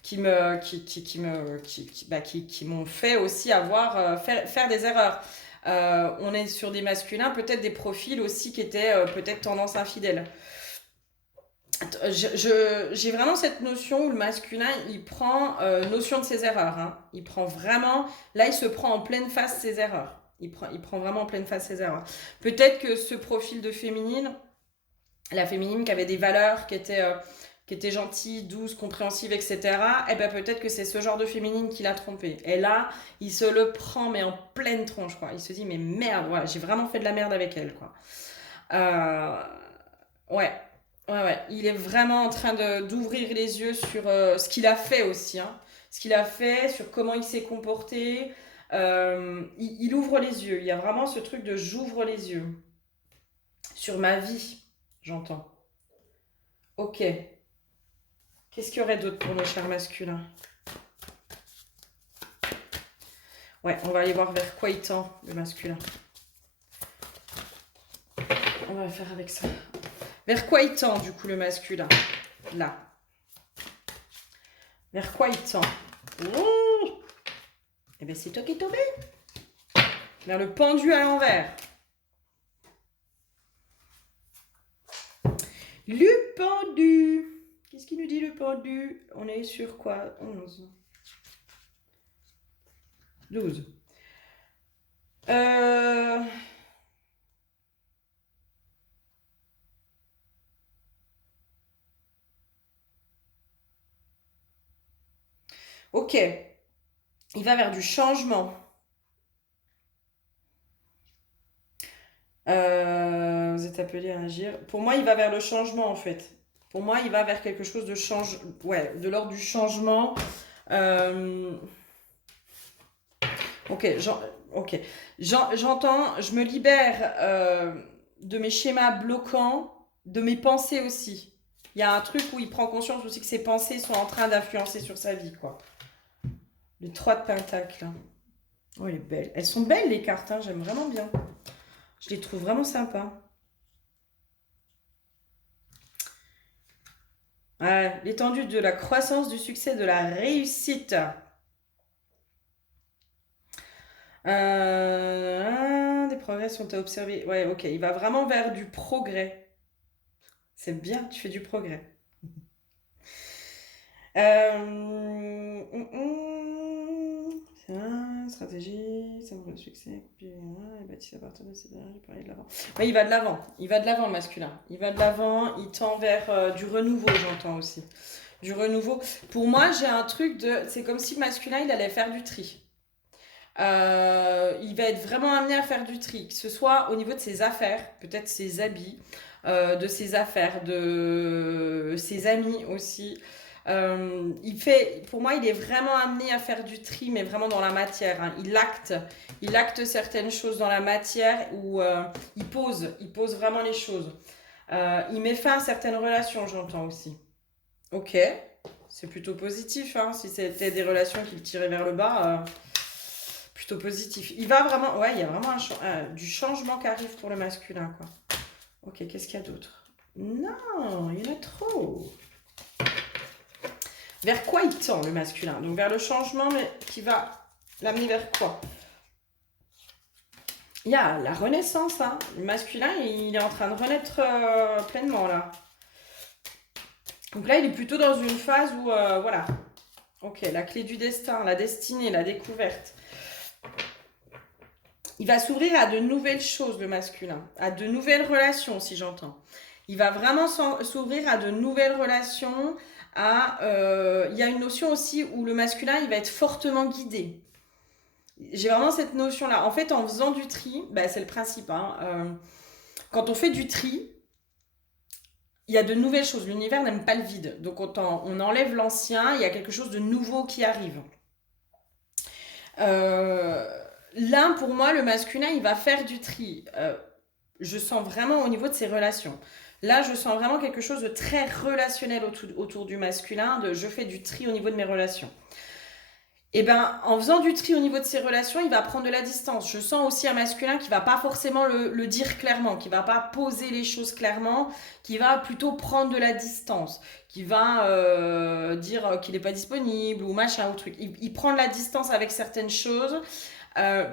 qui m'ont fait aussi avoir faire des erreurs. On est sur des masculins, peut-être des profils aussi qui étaient peut-être tendance infidèle. J'ai vraiment cette notion où le masculin, il prend notion de ses erreurs, hein. Il prend vraiment, là, il se prend en pleine face ses erreurs. Il prend vraiment en pleine face ses erreurs. Peut-être que ce profil de féminine, la féminine qui avait des valeurs, qui était gentille, douce, compréhensive, etc., eh ben peut-être que c'est ce genre de féminine qui l'a trompé. Et là, il se le prend, mais en pleine tronche, quoi. Il se dit, mais merde, voilà, j'ai vraiment fait de la merde avec elle, quoi. Euh, ouais, ouais, ouais. Il est vraiment en train d'ouvrir les yeux sur ce qu'il a fait aussi, hein. Ce qu'il a fait, sur comment il s'est comporté. Il ouvre les yeux. Il y a vraiment ce truc de j'ouvre les yeux. Sur ma vie, j'entends. Ok. Qu'est-ce qu'il y aurait d'autre pour nos chers masculins? Ouais, on va aller voir vers quoi il tend, le masculin. On va faire avec ça. Vers quoi il tend, du coup, le masculin? Là. Vers quoi il tend? Oh, eh bien, c'est toi qui es tombé. Vers le pendu à l'envers. Le pendu. Qu'est-ce qu'il nous dit, le pendu? On est sur quoi? 11. 12. Euh, Ok, il va vers du changement. Vous êtes appelé à agir. Pour moi, il va vers le changement en fait. Pour moi, il va vers quelque chose de ouais, de l'ordre du changement. Euh, Ok, ok. J'entends, je me libère de mes schémas bloquants, de mes pensées aussi. Il y a un truc où il prend conscience aussi que ses pensées sont en train d'influencer sur sa vie, quoi. Le 3 de Pentacle. Là. Oh, elle est belle. Elles sont belles, les cartes, hein, j'aime vraiment bien. Je les trouve vraiment sympas. Ouais, l'étendue de la croissance, du succès, de la réussite. Des progrès sont à observer. Ouais, ok, il va vraiment vers du progrès. C'est bien, tu fais du progrès. C'est un, stratégie, ça me le succès, puis et bâti à partir de ces derniers, j'ai parlé de l'avant. Ouais, il va de l'avant, il va de l'avant le masculin. Il va de l'avant, il tend vers du renouveau, j'entends aussi. Du renouveau. Pour moi, j'ai un truc de. C'est comme si le masculin, il allait faire du tri. Il va être vraiment amené à faire du tri, que ce soit au niveau de ses affaires, peut-être ses habits, de ses affaires, de ses amis aussi. Pour moi, il est vraiment amené à faire du tri, mais vraiment dans la matière. Hein. Il acte certaines choses dans la matière où il pose vraiment les choses. Il met fin à certaines relations, j'entends aussi. Ok, c'est plutôt positif. Hein. Si c'était des relations qui le tiraient vers le bas, plutôt positif. Il va vraiment, ouais, il y a vraiment du changement qui arrive pour le masculin, quoi. Ok, qu'est-ce qu'il y a d'autre? Non, il y en a trop. Vers quoi il tend le masculin? Donc vers le changement, mais qui va l'amener vers quoi? Il y a la renaissance, hein. Le masculin, il est en train de renaître pleinement là. Donc là, il est plutôt dans une phase où, voilà. Ok, la clé du destin, la destinée, la découverte. Il va s'ouvrir à de nouvelles choses, le masculin, à de nouvelles relations, si j'entends. Il va vraiment s'ouvrir à de nouvelles relations. Il y a une notion aussi où le masculin, il va être fortement guidé. J'ai vraiment cette notion-là. En fait, en faisant du tri, bah, c'est le principe. Hein, quand on fait du tri, il y a de nouvelles choses. L'univers n'aime pas le vide. Donc, on enlève l'ancien, il y a quelque chose de nouveau qui arrive. Là, pour moi, le masculin, il va faire du tri. Je sens vraiment au niveau de ses relations. Là, je sens vraiment quelque chose de très relationnel autour du masculin, de je fais du tri au niveau de mes relations. Et ben, en faisant du tri au niveau de ses relations, il va prendre de la distance. Je sens aussi un masculin qui va pas forcément le dire clairement, qui va pas poser les choses clairement, qui va plutôt prendre de la distance, qui va dire qu'il n'est pas disponible ou machin ou truc. Il prend de la distance avec certaines choses.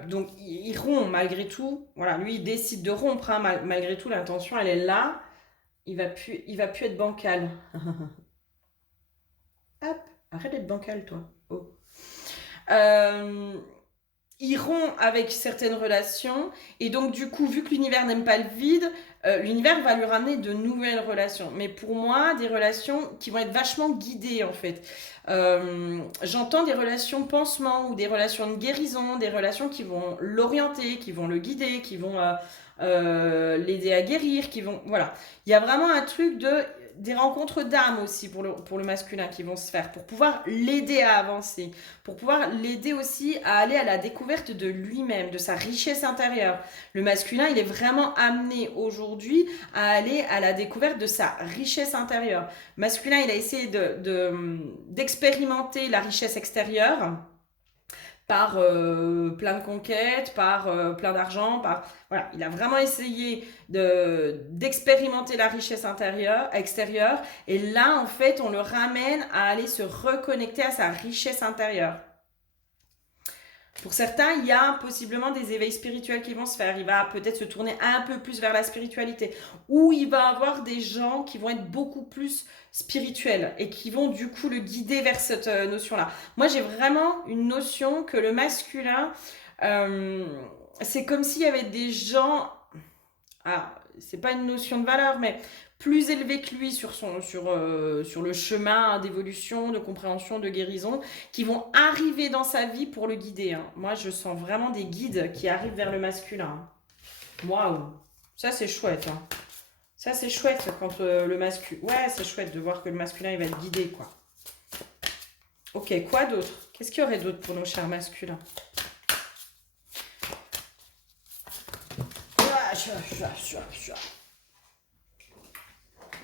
Donc il rompt malgré tout. Voilà, lui il décide de rompre. Hein, malgré tout, l'intention elle est là. Il va plus être bancal. Hop, arrête d'être bancal toi. Oh. Euh, il rompt avec certaines relations et donc du coup vu que l'univers n'aime pas le vide, l'univers va lui ramener de nouvelles relations, mais pour moi des relations qui vont être vachement guidées en fait. J'entends des relations pansement ou des relations de guérison, des relations qui vont l'orienter, qui vont le guider, qui vont l'aider à guérir, qui vont voilà, il y a vraiment un truc de des rencontres d'âme aussi pour le masculin qui vont se faire, pour pouvoir l'aider à avancer, pour pouvoir l'aider aussi à aller à la découverte de lui-même, de sa richesse intérieure. Le masculin, il est vraiment amené aujourd'hui à aller à la découverte de sa richesse intérieure. Masculin, il a essayé d'expérimenter la richesse extérieure par plein de conquêtes, par plein d'argent, par voilà, il a vraiment essayé d'expérimenter la richesse extérieure, et là en fait on le ramène à aller se reconnecter à sa richesse intérieure. Pour certains, il y a possiblement des éveils spirituels qui vont se faire. Il va peut-être se tourner un peu plus vers la spiritualité. Ou il va avoir des gens qui vont être beaucoup plus spirituels et qui vont du coup le guider vers cette notion-là. Moi, j'ai vraiment une notion que le masculin, euh, c'est comme s'il y avait des gens, ah, c'est pas une notion de valeur, mais plus élevés que lui sur le chemin d'évolution, de compréhension, de guérison, qui vont arriver dans sa vie pour le guider, hein. Moi, je sens vraiment des guides qui arrivent vers le masculin, hein. Waouh, ça c'est chouette, hein. Ça c'est chouette quand le masculin... Ouais, c'est chouette de voir que le masculin, il va être guidé, quoi. Ok, quoi d'autre? Qu'est-ce qu'il y aurait d'autre pour nos chers masculins?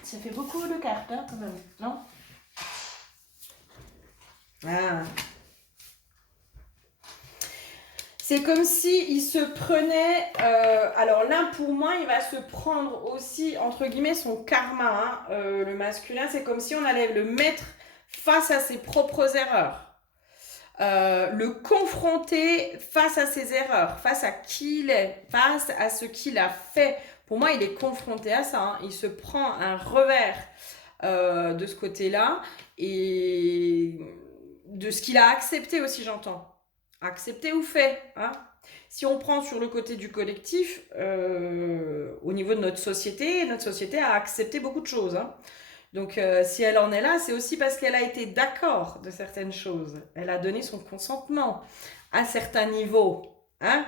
Ça fait beaucoup de cartes, hein, quand même, non? Ah. C'est comme si il se prenait... alors l'un, pour moi, il va se prendre aussi, entre guillemets, son karma, hein, le masculin. C'est comme si on allait le mettre face à ses propres erreurs. Le confronter face à ses erreurs, face à qui il est, face à ce qu'il a fait. Pour moi, il est confronté à ça, hein. Il se prend un revers de ce côté-là et de ce qu'il a accepté aussi, j'entends. Accepté ou fait, hein. Si on prend sur le côté du collectif, au niveau de notre société a accepté beaucoup de choses, hein. Donc, si elle en est là, c'est aussi parce qu'elle a été d'accord de certaines choses. Elle a donné son consentement à certains niveaux, hein.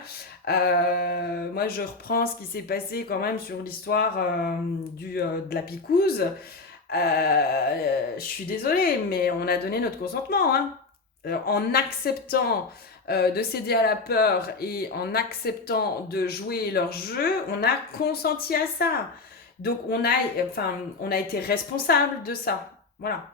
Moi, je reprends ce qui s'est passé quand même sur l'histoire de la picouse. Je suis désolée, mais on a donné notre consentement, hein. En acceptant de céder à la peur et en acceptant de jouer leur jeu, on a consenti à ça. Donc on a été responsable de ça. Voilà.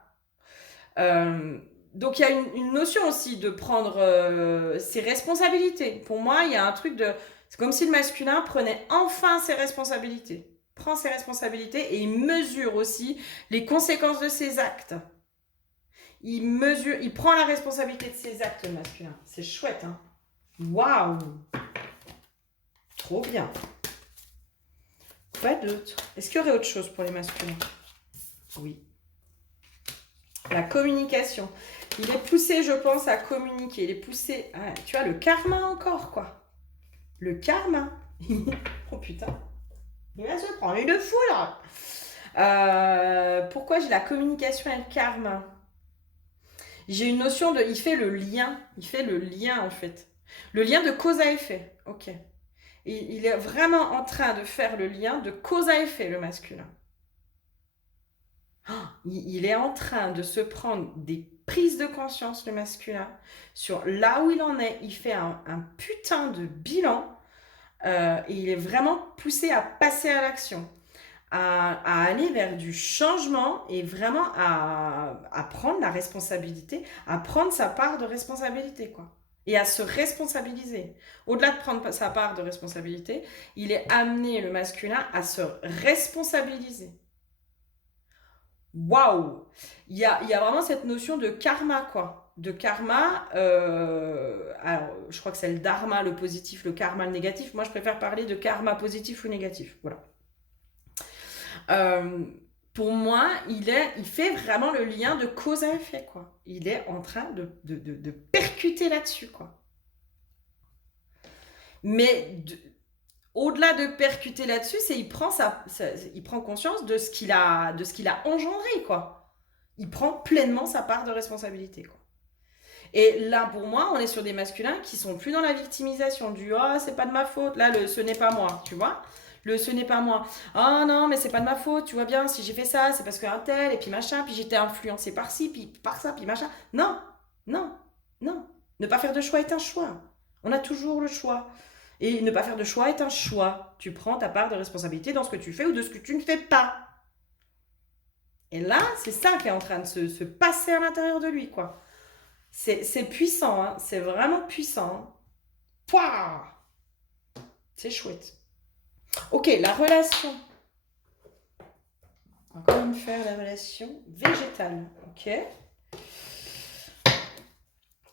Donc il y a une notion aussi de prendre ses responsabilités. Pour moi, il y a un truc de... C'est comme si le masculin prenait enfin ses responsabilités. Prend ses responsabilités et il mesure aussi les conséquences de ses actes. Il prend la responsabilité de ses actes, le masculin. C'est chouette, hein. Waouh! Trop bien. Pas d'autre. Est-ce qu'il y aurait autre chose pour les masculins? Oui. La communication. Il est poussé, je pense, à communiquer. Il est poussé... Ah, tu vois, le karma encore, quoi. Le karma. Oh putain. Il va se prendre une foudre. Pourquoi j'ai la communication et le karma? J'ai une notion de... Il fait le lien. Il fait le lien, en fait. Le lien de cause à effet. Ok. Et il est vraiment en train de faire le lien de cause à effet, le masculin. Il est en train de se prendre des prises de conscience, le masculin, sur là où il en est. Il fait un putain de bilan et il est vraiment poussé à passer à l'action, à aller vers du changement et vraiment à prendre la responsabilité, à prendre sa part de responsabilité, quoi. Et à se responsabiliser. Au-delà de prendre sa part de responsabilité, il est amené, le masculin, à se responsabiliser. Waouh! Il y a vraiment cette notion de karma, quoi. De karma, alors je crois que c'est le dharma, le positif, le karma, le négatif. Moi, je préfère parler de karma positif ou négatif. Voilà. Euh, pour moi, il fait vraiment le lien de cause à effet, quoi. Il est en train de percuter là-dessus, quoi. Mais au-delà de percuter là-dessus, c'est il prend conscience de ce qu'il a engendré, quoi. Il prend pleinement sa part de responsabilité, quoi. Et là, pour moi, on est sur des masculins qui sont plus dans la victimisation du « Ah, c'est pas de ma faute », là, le « ce n'est pas moi », tu vois. Le « ce n'est pas moi ». « Ah non, mais c'est pas de ma faute, tu vois bien, si j'ai fait ça, c'est parce qu'un tel, et puis machin, puis j'étais influencé par ci, puis par ça, puis machin. » Non, non, non. Ne pas faire de choix est un choix. On a toujours le choix. Et ne pas faire de choix est un choix. Tu prends ta part de responsabilité dans ce que tu fais ou de ce que tu ne fais pas. Et là, c'est ça qui est en train de se passer à l'intérieur de lui, quoi. C'est puissant, hein. C'est vraiment puissant. Pouah, c'est chouette. Ok, la relation. Encore une fois, la relation végétale. Ok.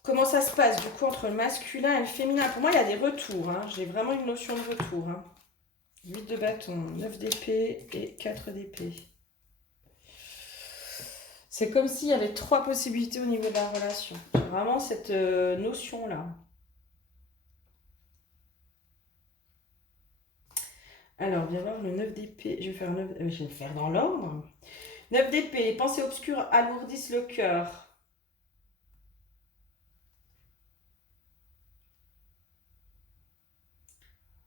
Comment ça se passe du coup entre le masculin et le féminin? Pour moi, il y a des retours, hein. J'ai vraiment une notion de retour, hein. 8 de bâton, 9 d'épée et 4 d'épée. C'est comme s'il y avait 3 possibilités au niveau de la relation. Vraiment cette notion-là. Alors, viens voir le 9 d'épée. Je vais faire 9... je vais le faire dans l'ordre. 9 d'épée, les pensées obscures alourdissent le cœur.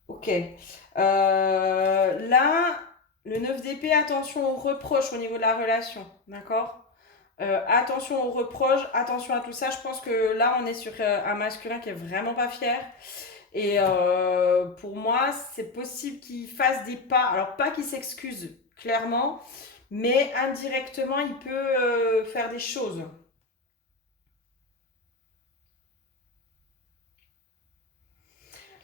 Ok. Là, le 9 d'épée, attention aux reproches au niveau de la relation. D'accord. Attention aux reproches, attention à tout ça. Je pense que là, on est sur un masculin qui est vraiment pas fier. Et pour moi, c'est possible qu'il fasse des pas. Alors, pas qu'il s'excuse clairement, mais indirectement, il peut faire des choses.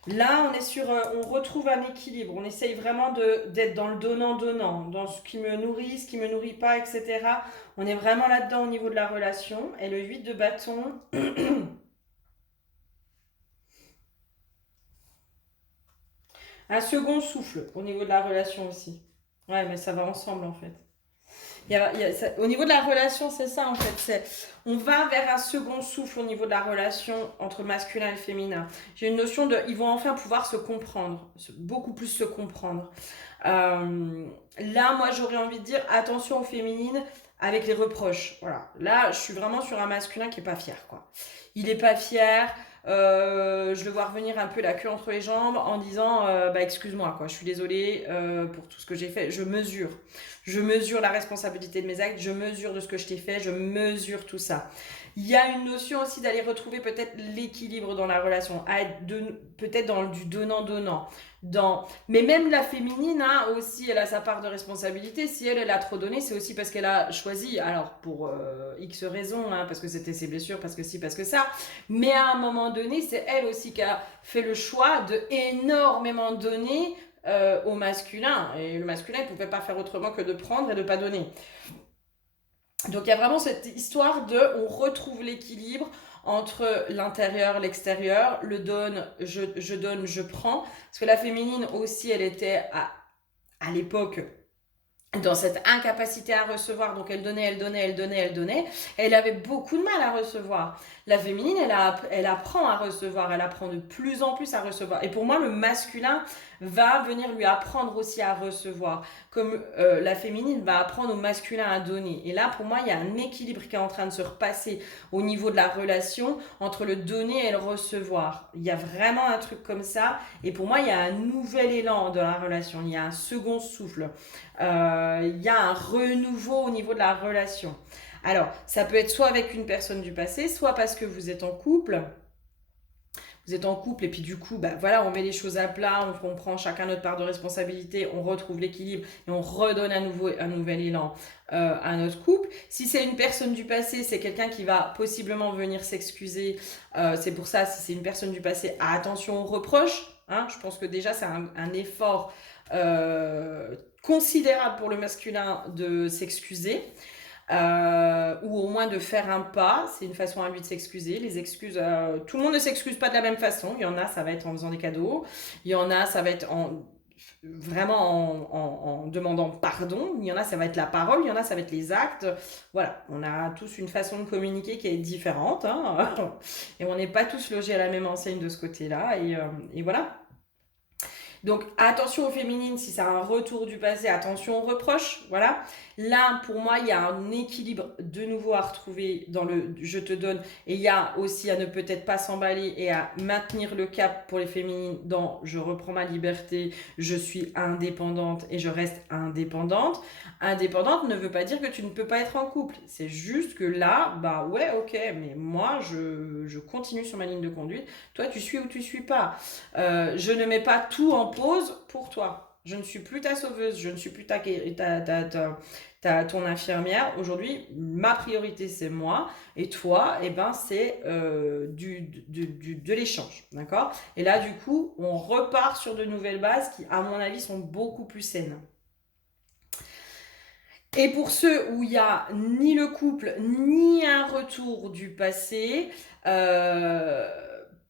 Là, on est sur, on retrouve un équilibre. On essaye vraiment d'être dans le donnant-donnant, dans ce qui me nourrit pas, etc. On est vraiment là-dedans au niveau de la relation. Et le 8 de bâton, un second souffle au niveau de la relation aussi. Ouais, mais ça va ensemble en fait. Au niveau de la relation, c'est ça en fait. On va vers un second souffle au niveau de la relation entre masculin et féminin. J'ai une notion de, ils vont enfin pouvoir se comprendre, beaucoup plus se comprendre. Là, moi, j'aurais envie de dire attention aux féminines avec les reproches. Voilà. Là, je suis vraiment sur un masculin qui est pas fier, quoi. Il est pas fier. Je le vois revenir un peu la queue entre les jambes en disant bah excuse-moi quoi, je suis désolée pour tout ce que j'ai fait. Je mesure la responsabilité de mes actes, je mesure de ce que je t'ai fait, je mesure tout ça. Il y a une notion aussi d'aller retrouver peut-être l'équilibre dans la relation, à être peut-être dans du donnant-donnant. Mais même la féminine aussi, elle a sa part de responsabilité. Si elle a trop donné, c'est aussi parce qu'elle a choisi, alors pour X raisons, parce que c'était ses blessures, parce que si, parce que ça. Mais à un moment donné, c'est elle aussi qui a fait le choix de énormément donner au masculin. Et le masculin, il ne pouvait pas faire autrement que de prendre et de ne pas donner. Donc il y a vraiment cette histoire de, on retrouve l'équilibre entre l'intérieur, l'extérieur, le donne, je prends. Parce que la féminine aussi, elle était à l'époque dans cette incapacité à recevoir, donc elle donnait, elle donnait, elle donnait, elle donnait, elle avait beaucoup de mal à recevoir. La féminine, elle apprend à recevoir, elle apprend de plus en plus à recevoir. Et pour moi, le masculin va venir lui apprendre aussi à recevoir, comme la féminine va apprendre au masculin à donner. Et là, pour moi, il y a un équilibre qui est en train de se repasser au niveau de la relation entre le donner et le recevoir. Il y a vraiment un truc comme ça. Et pour moi, il y a un nouvel élan dans la relation, il y a un second souffle. Il y a un renouveau au niveau de la relation. Alors, ça peut être soit avec une personne du passé, soit parce que vous êtes en couple. Vous êtes en couple et puis du coup, bah voilà, on met les choses à plat, on prend chacun notre part de responsabilité, on retrouve l'équilibre et on redonne un nouvel élan à notre couple. Si c'est une personne du passé, c'est quelqu'un qui va possiblement venir s'excuser. C'est pour ça, si c'est une personne du passé, attention aux reproches. Je pense que déjà, c'est un effort considérable pour le masculin de s'excuser. Ou au moins de faire un pas, c'est une façon à lui de s'excuser. Les excuses, tout le monde ne s'excuse pas de la même façon. Il y en a, ça va être en faisant des cadeaux. Il y en a, ça va être vraiment en demandant pardon. Il y en a, ça va être la parole. Il y en a, ça va être les actes. Voilà, on a tous une façon de communiquer qui est différente. Et on n'est pas tous logés à la même enseigne de ce côté-là. Et voilà. Donc attention aux féminines, si c'est un retour du passé, attention aux reproches, voilà. Là, pour moi, il y a un équilibre de nouveau à retrouver dans le je te donne. Et il y a aussi à ne peut-être pas s'emballer et à maintenir le cap pour les féminines dans je reprends ma liberté, je suis indépendante et je reste indépendante. Indépendante ne veut pas dire que tu ne peux pas être en couple. C'est juste que là, bah ouais, ok, mais moi, je continue sur ma ligne de conduite. Toi, tu suis ou tu suis pas. Je ne mets pas tout en pause pour toi. Je ne suis plus ta sauveuse, je ne suis plus ton infirmière. Aujourd'hui, ma priorité, c'est moi. Et toi, eh ben, c'est de l'échange. D'accord. Et là, du coup, on repart sur de nouvelles bases qui, à mon avis, sont beaucoup plus saines. Et pour ceux où il n'y a ni le couple, ni un retour du passé,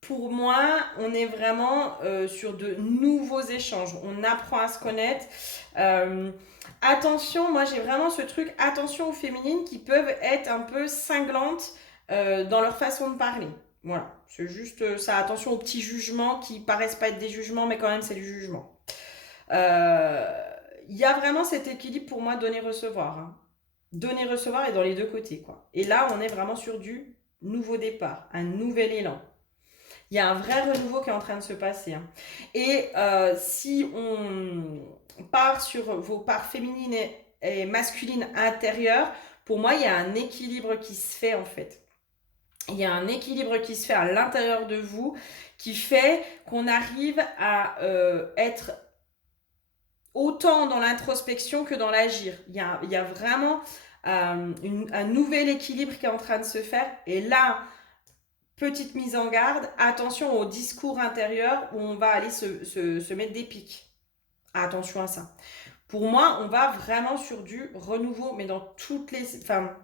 pour moi, on est vraiment sur de nouveaux échanges. On apprend à se connaître. Attention, moi j'ai vraiment ce truc, attention aux féminines qui peuvent être un peu cinglantes dans leur façon de parler. Voilà, c'est juste ça. Attention aux petits jugements qui paraissent pas être des jugements, mais quand même c'est du jugement. Il y a vraiment cet équilibre pour moi donner-recevoir, hein. Donner-recevoir et dans les deux côtés, quoi. Et là, on est vraiment sur du nouveau départ, un nouvel élan. Il y a un vrai renouveau qui est en train de se passer, hein. Et si on part sur vos parts féminines et masculines intérieures, pour moi, il y a un équilibre qui se fait en fait. Il y a un équilibre qui se fait à l'intérieur de vous qui fait qu'on arrive à être autant dans l'introspection que dans l'agir. Il y a vraiment un nouvel équilibre qui est en train de se faire. Et là, petite mise en garde, attention au discours intérieur où on va aller se mettre des pics. Attention à ça. Pour moi, on va vraiment sur du renouveau, mais dans toutes les... Enfin,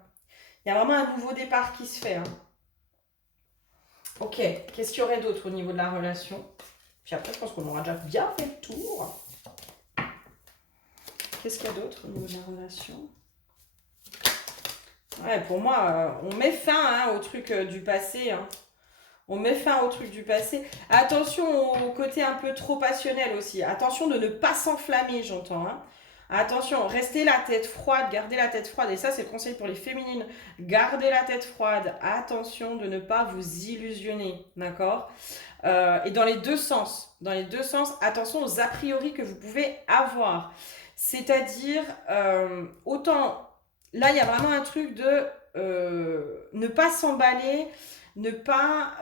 il y a vraiment un nouveau départ qui se fait, hein. Ok, qu'est-ce qu'il y aurait d'autre au niveau de la relation? Puis après, je pense qu'on aura déjà bien fait le tour. Qu'est-ce qu'il y a d'autre au niveau de la relation? Ouais, pour moi, on met fin hein, au truc du passé, hein. On met fin au truc du passé. Attention au côté un peu trop passionnel aussi. Attention de ne pas s'enflammer, j'entends, hein. Attention, restez la tête froide, gardez la tête froide. Et ça, c'est le conseil pour les féminines. Gardez la tête froide. Attention de ne pas vous illusionner, d'accord? Et dans les deux sens. Dans les deux sens, attention aux a priori que vous pouvez avoir. C'est-à-dire, autant... Là, il y a vraiment un truc de ne pas s'emballer, ne pas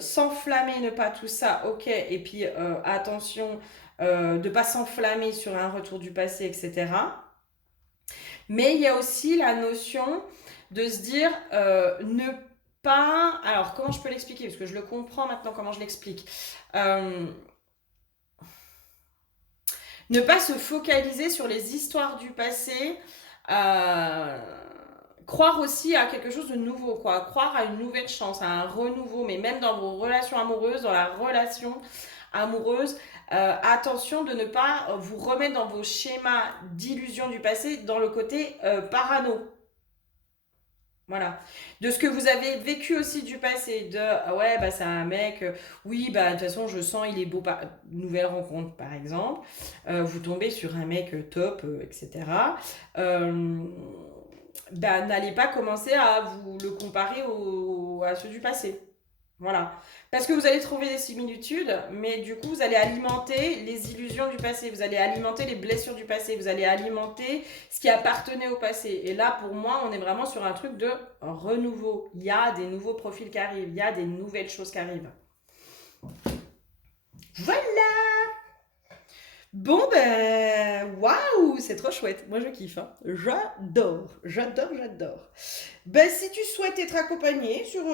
s'enflammer, ne pas tout ça, ok. Et puis, attention de ne pas s'enflammer sur un retour du passé, etc. Mais il y a aussi la notion de se dire ne pas... Alors, comment je peux l'expliquer? Parce que je le comprends maintenant, comment je l'explique. Ne pas se focaliser sur les histoires du passé. Croire aussi à quelque chose de nouveau, quoi. Croire à une nouvelle chance, à un renouveau, mais même dans vos relations amoureuses, dans la relation amoureuse, attention de ne pas vous remettre dans vos schémas d'illusion du passé, dans le côté parano. Voilà. De ce que vous avez vécu aussi du passé, de ouais, bah c'est un mec, oui, bah de toute façon, je sens, il est beau, nouvelle rencontre par exemple, vous tombez sur un mec top, etc. Euh, Bah, n'allez pas commencer à vous le comparer à ceux du passé. Voilà. Parce que vous allez trouver des similitudes, mais du coup, vous allez alimenter les illusions du passé, vous allez alimenter les blessures du passé, vous allez alimenter ce qui appartenait au passé. Et là, pour moi, on est vraiment sur un truc de renouveau. Il y a des nouveaux profils qui arrivent, il y a des nouvelles choses qui arrivent. Voilà! Bon ben, waouh, c'est trop chouette. Moi je kiffe, hein. J'adore, j'adore, j'adore. Ben si tu souhaites être accompagné sur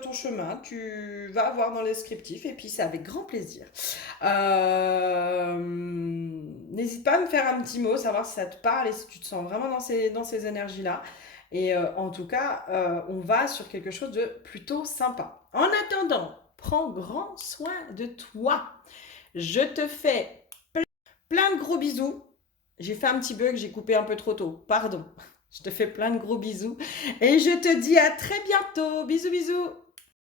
ton chemin, tu vas voir dans le descriptif et puis c'est avec grand plaisir. N'hésite pas à me faire un petit mot, savoir si ça te parle et si tu te sens vraiment dans ces énergies-là. Et en tout cas, on va sur quelque chose de plutôt sympa. En attendant, prends grand soin de toi. Je te fais plein de gros bisous. J'ai fait un petit bug, j'ai coupé un peu trop tôt. Pardon. Je te fais plein de gros bisous. Et je te dis à très bientôt. Bisous, bisous.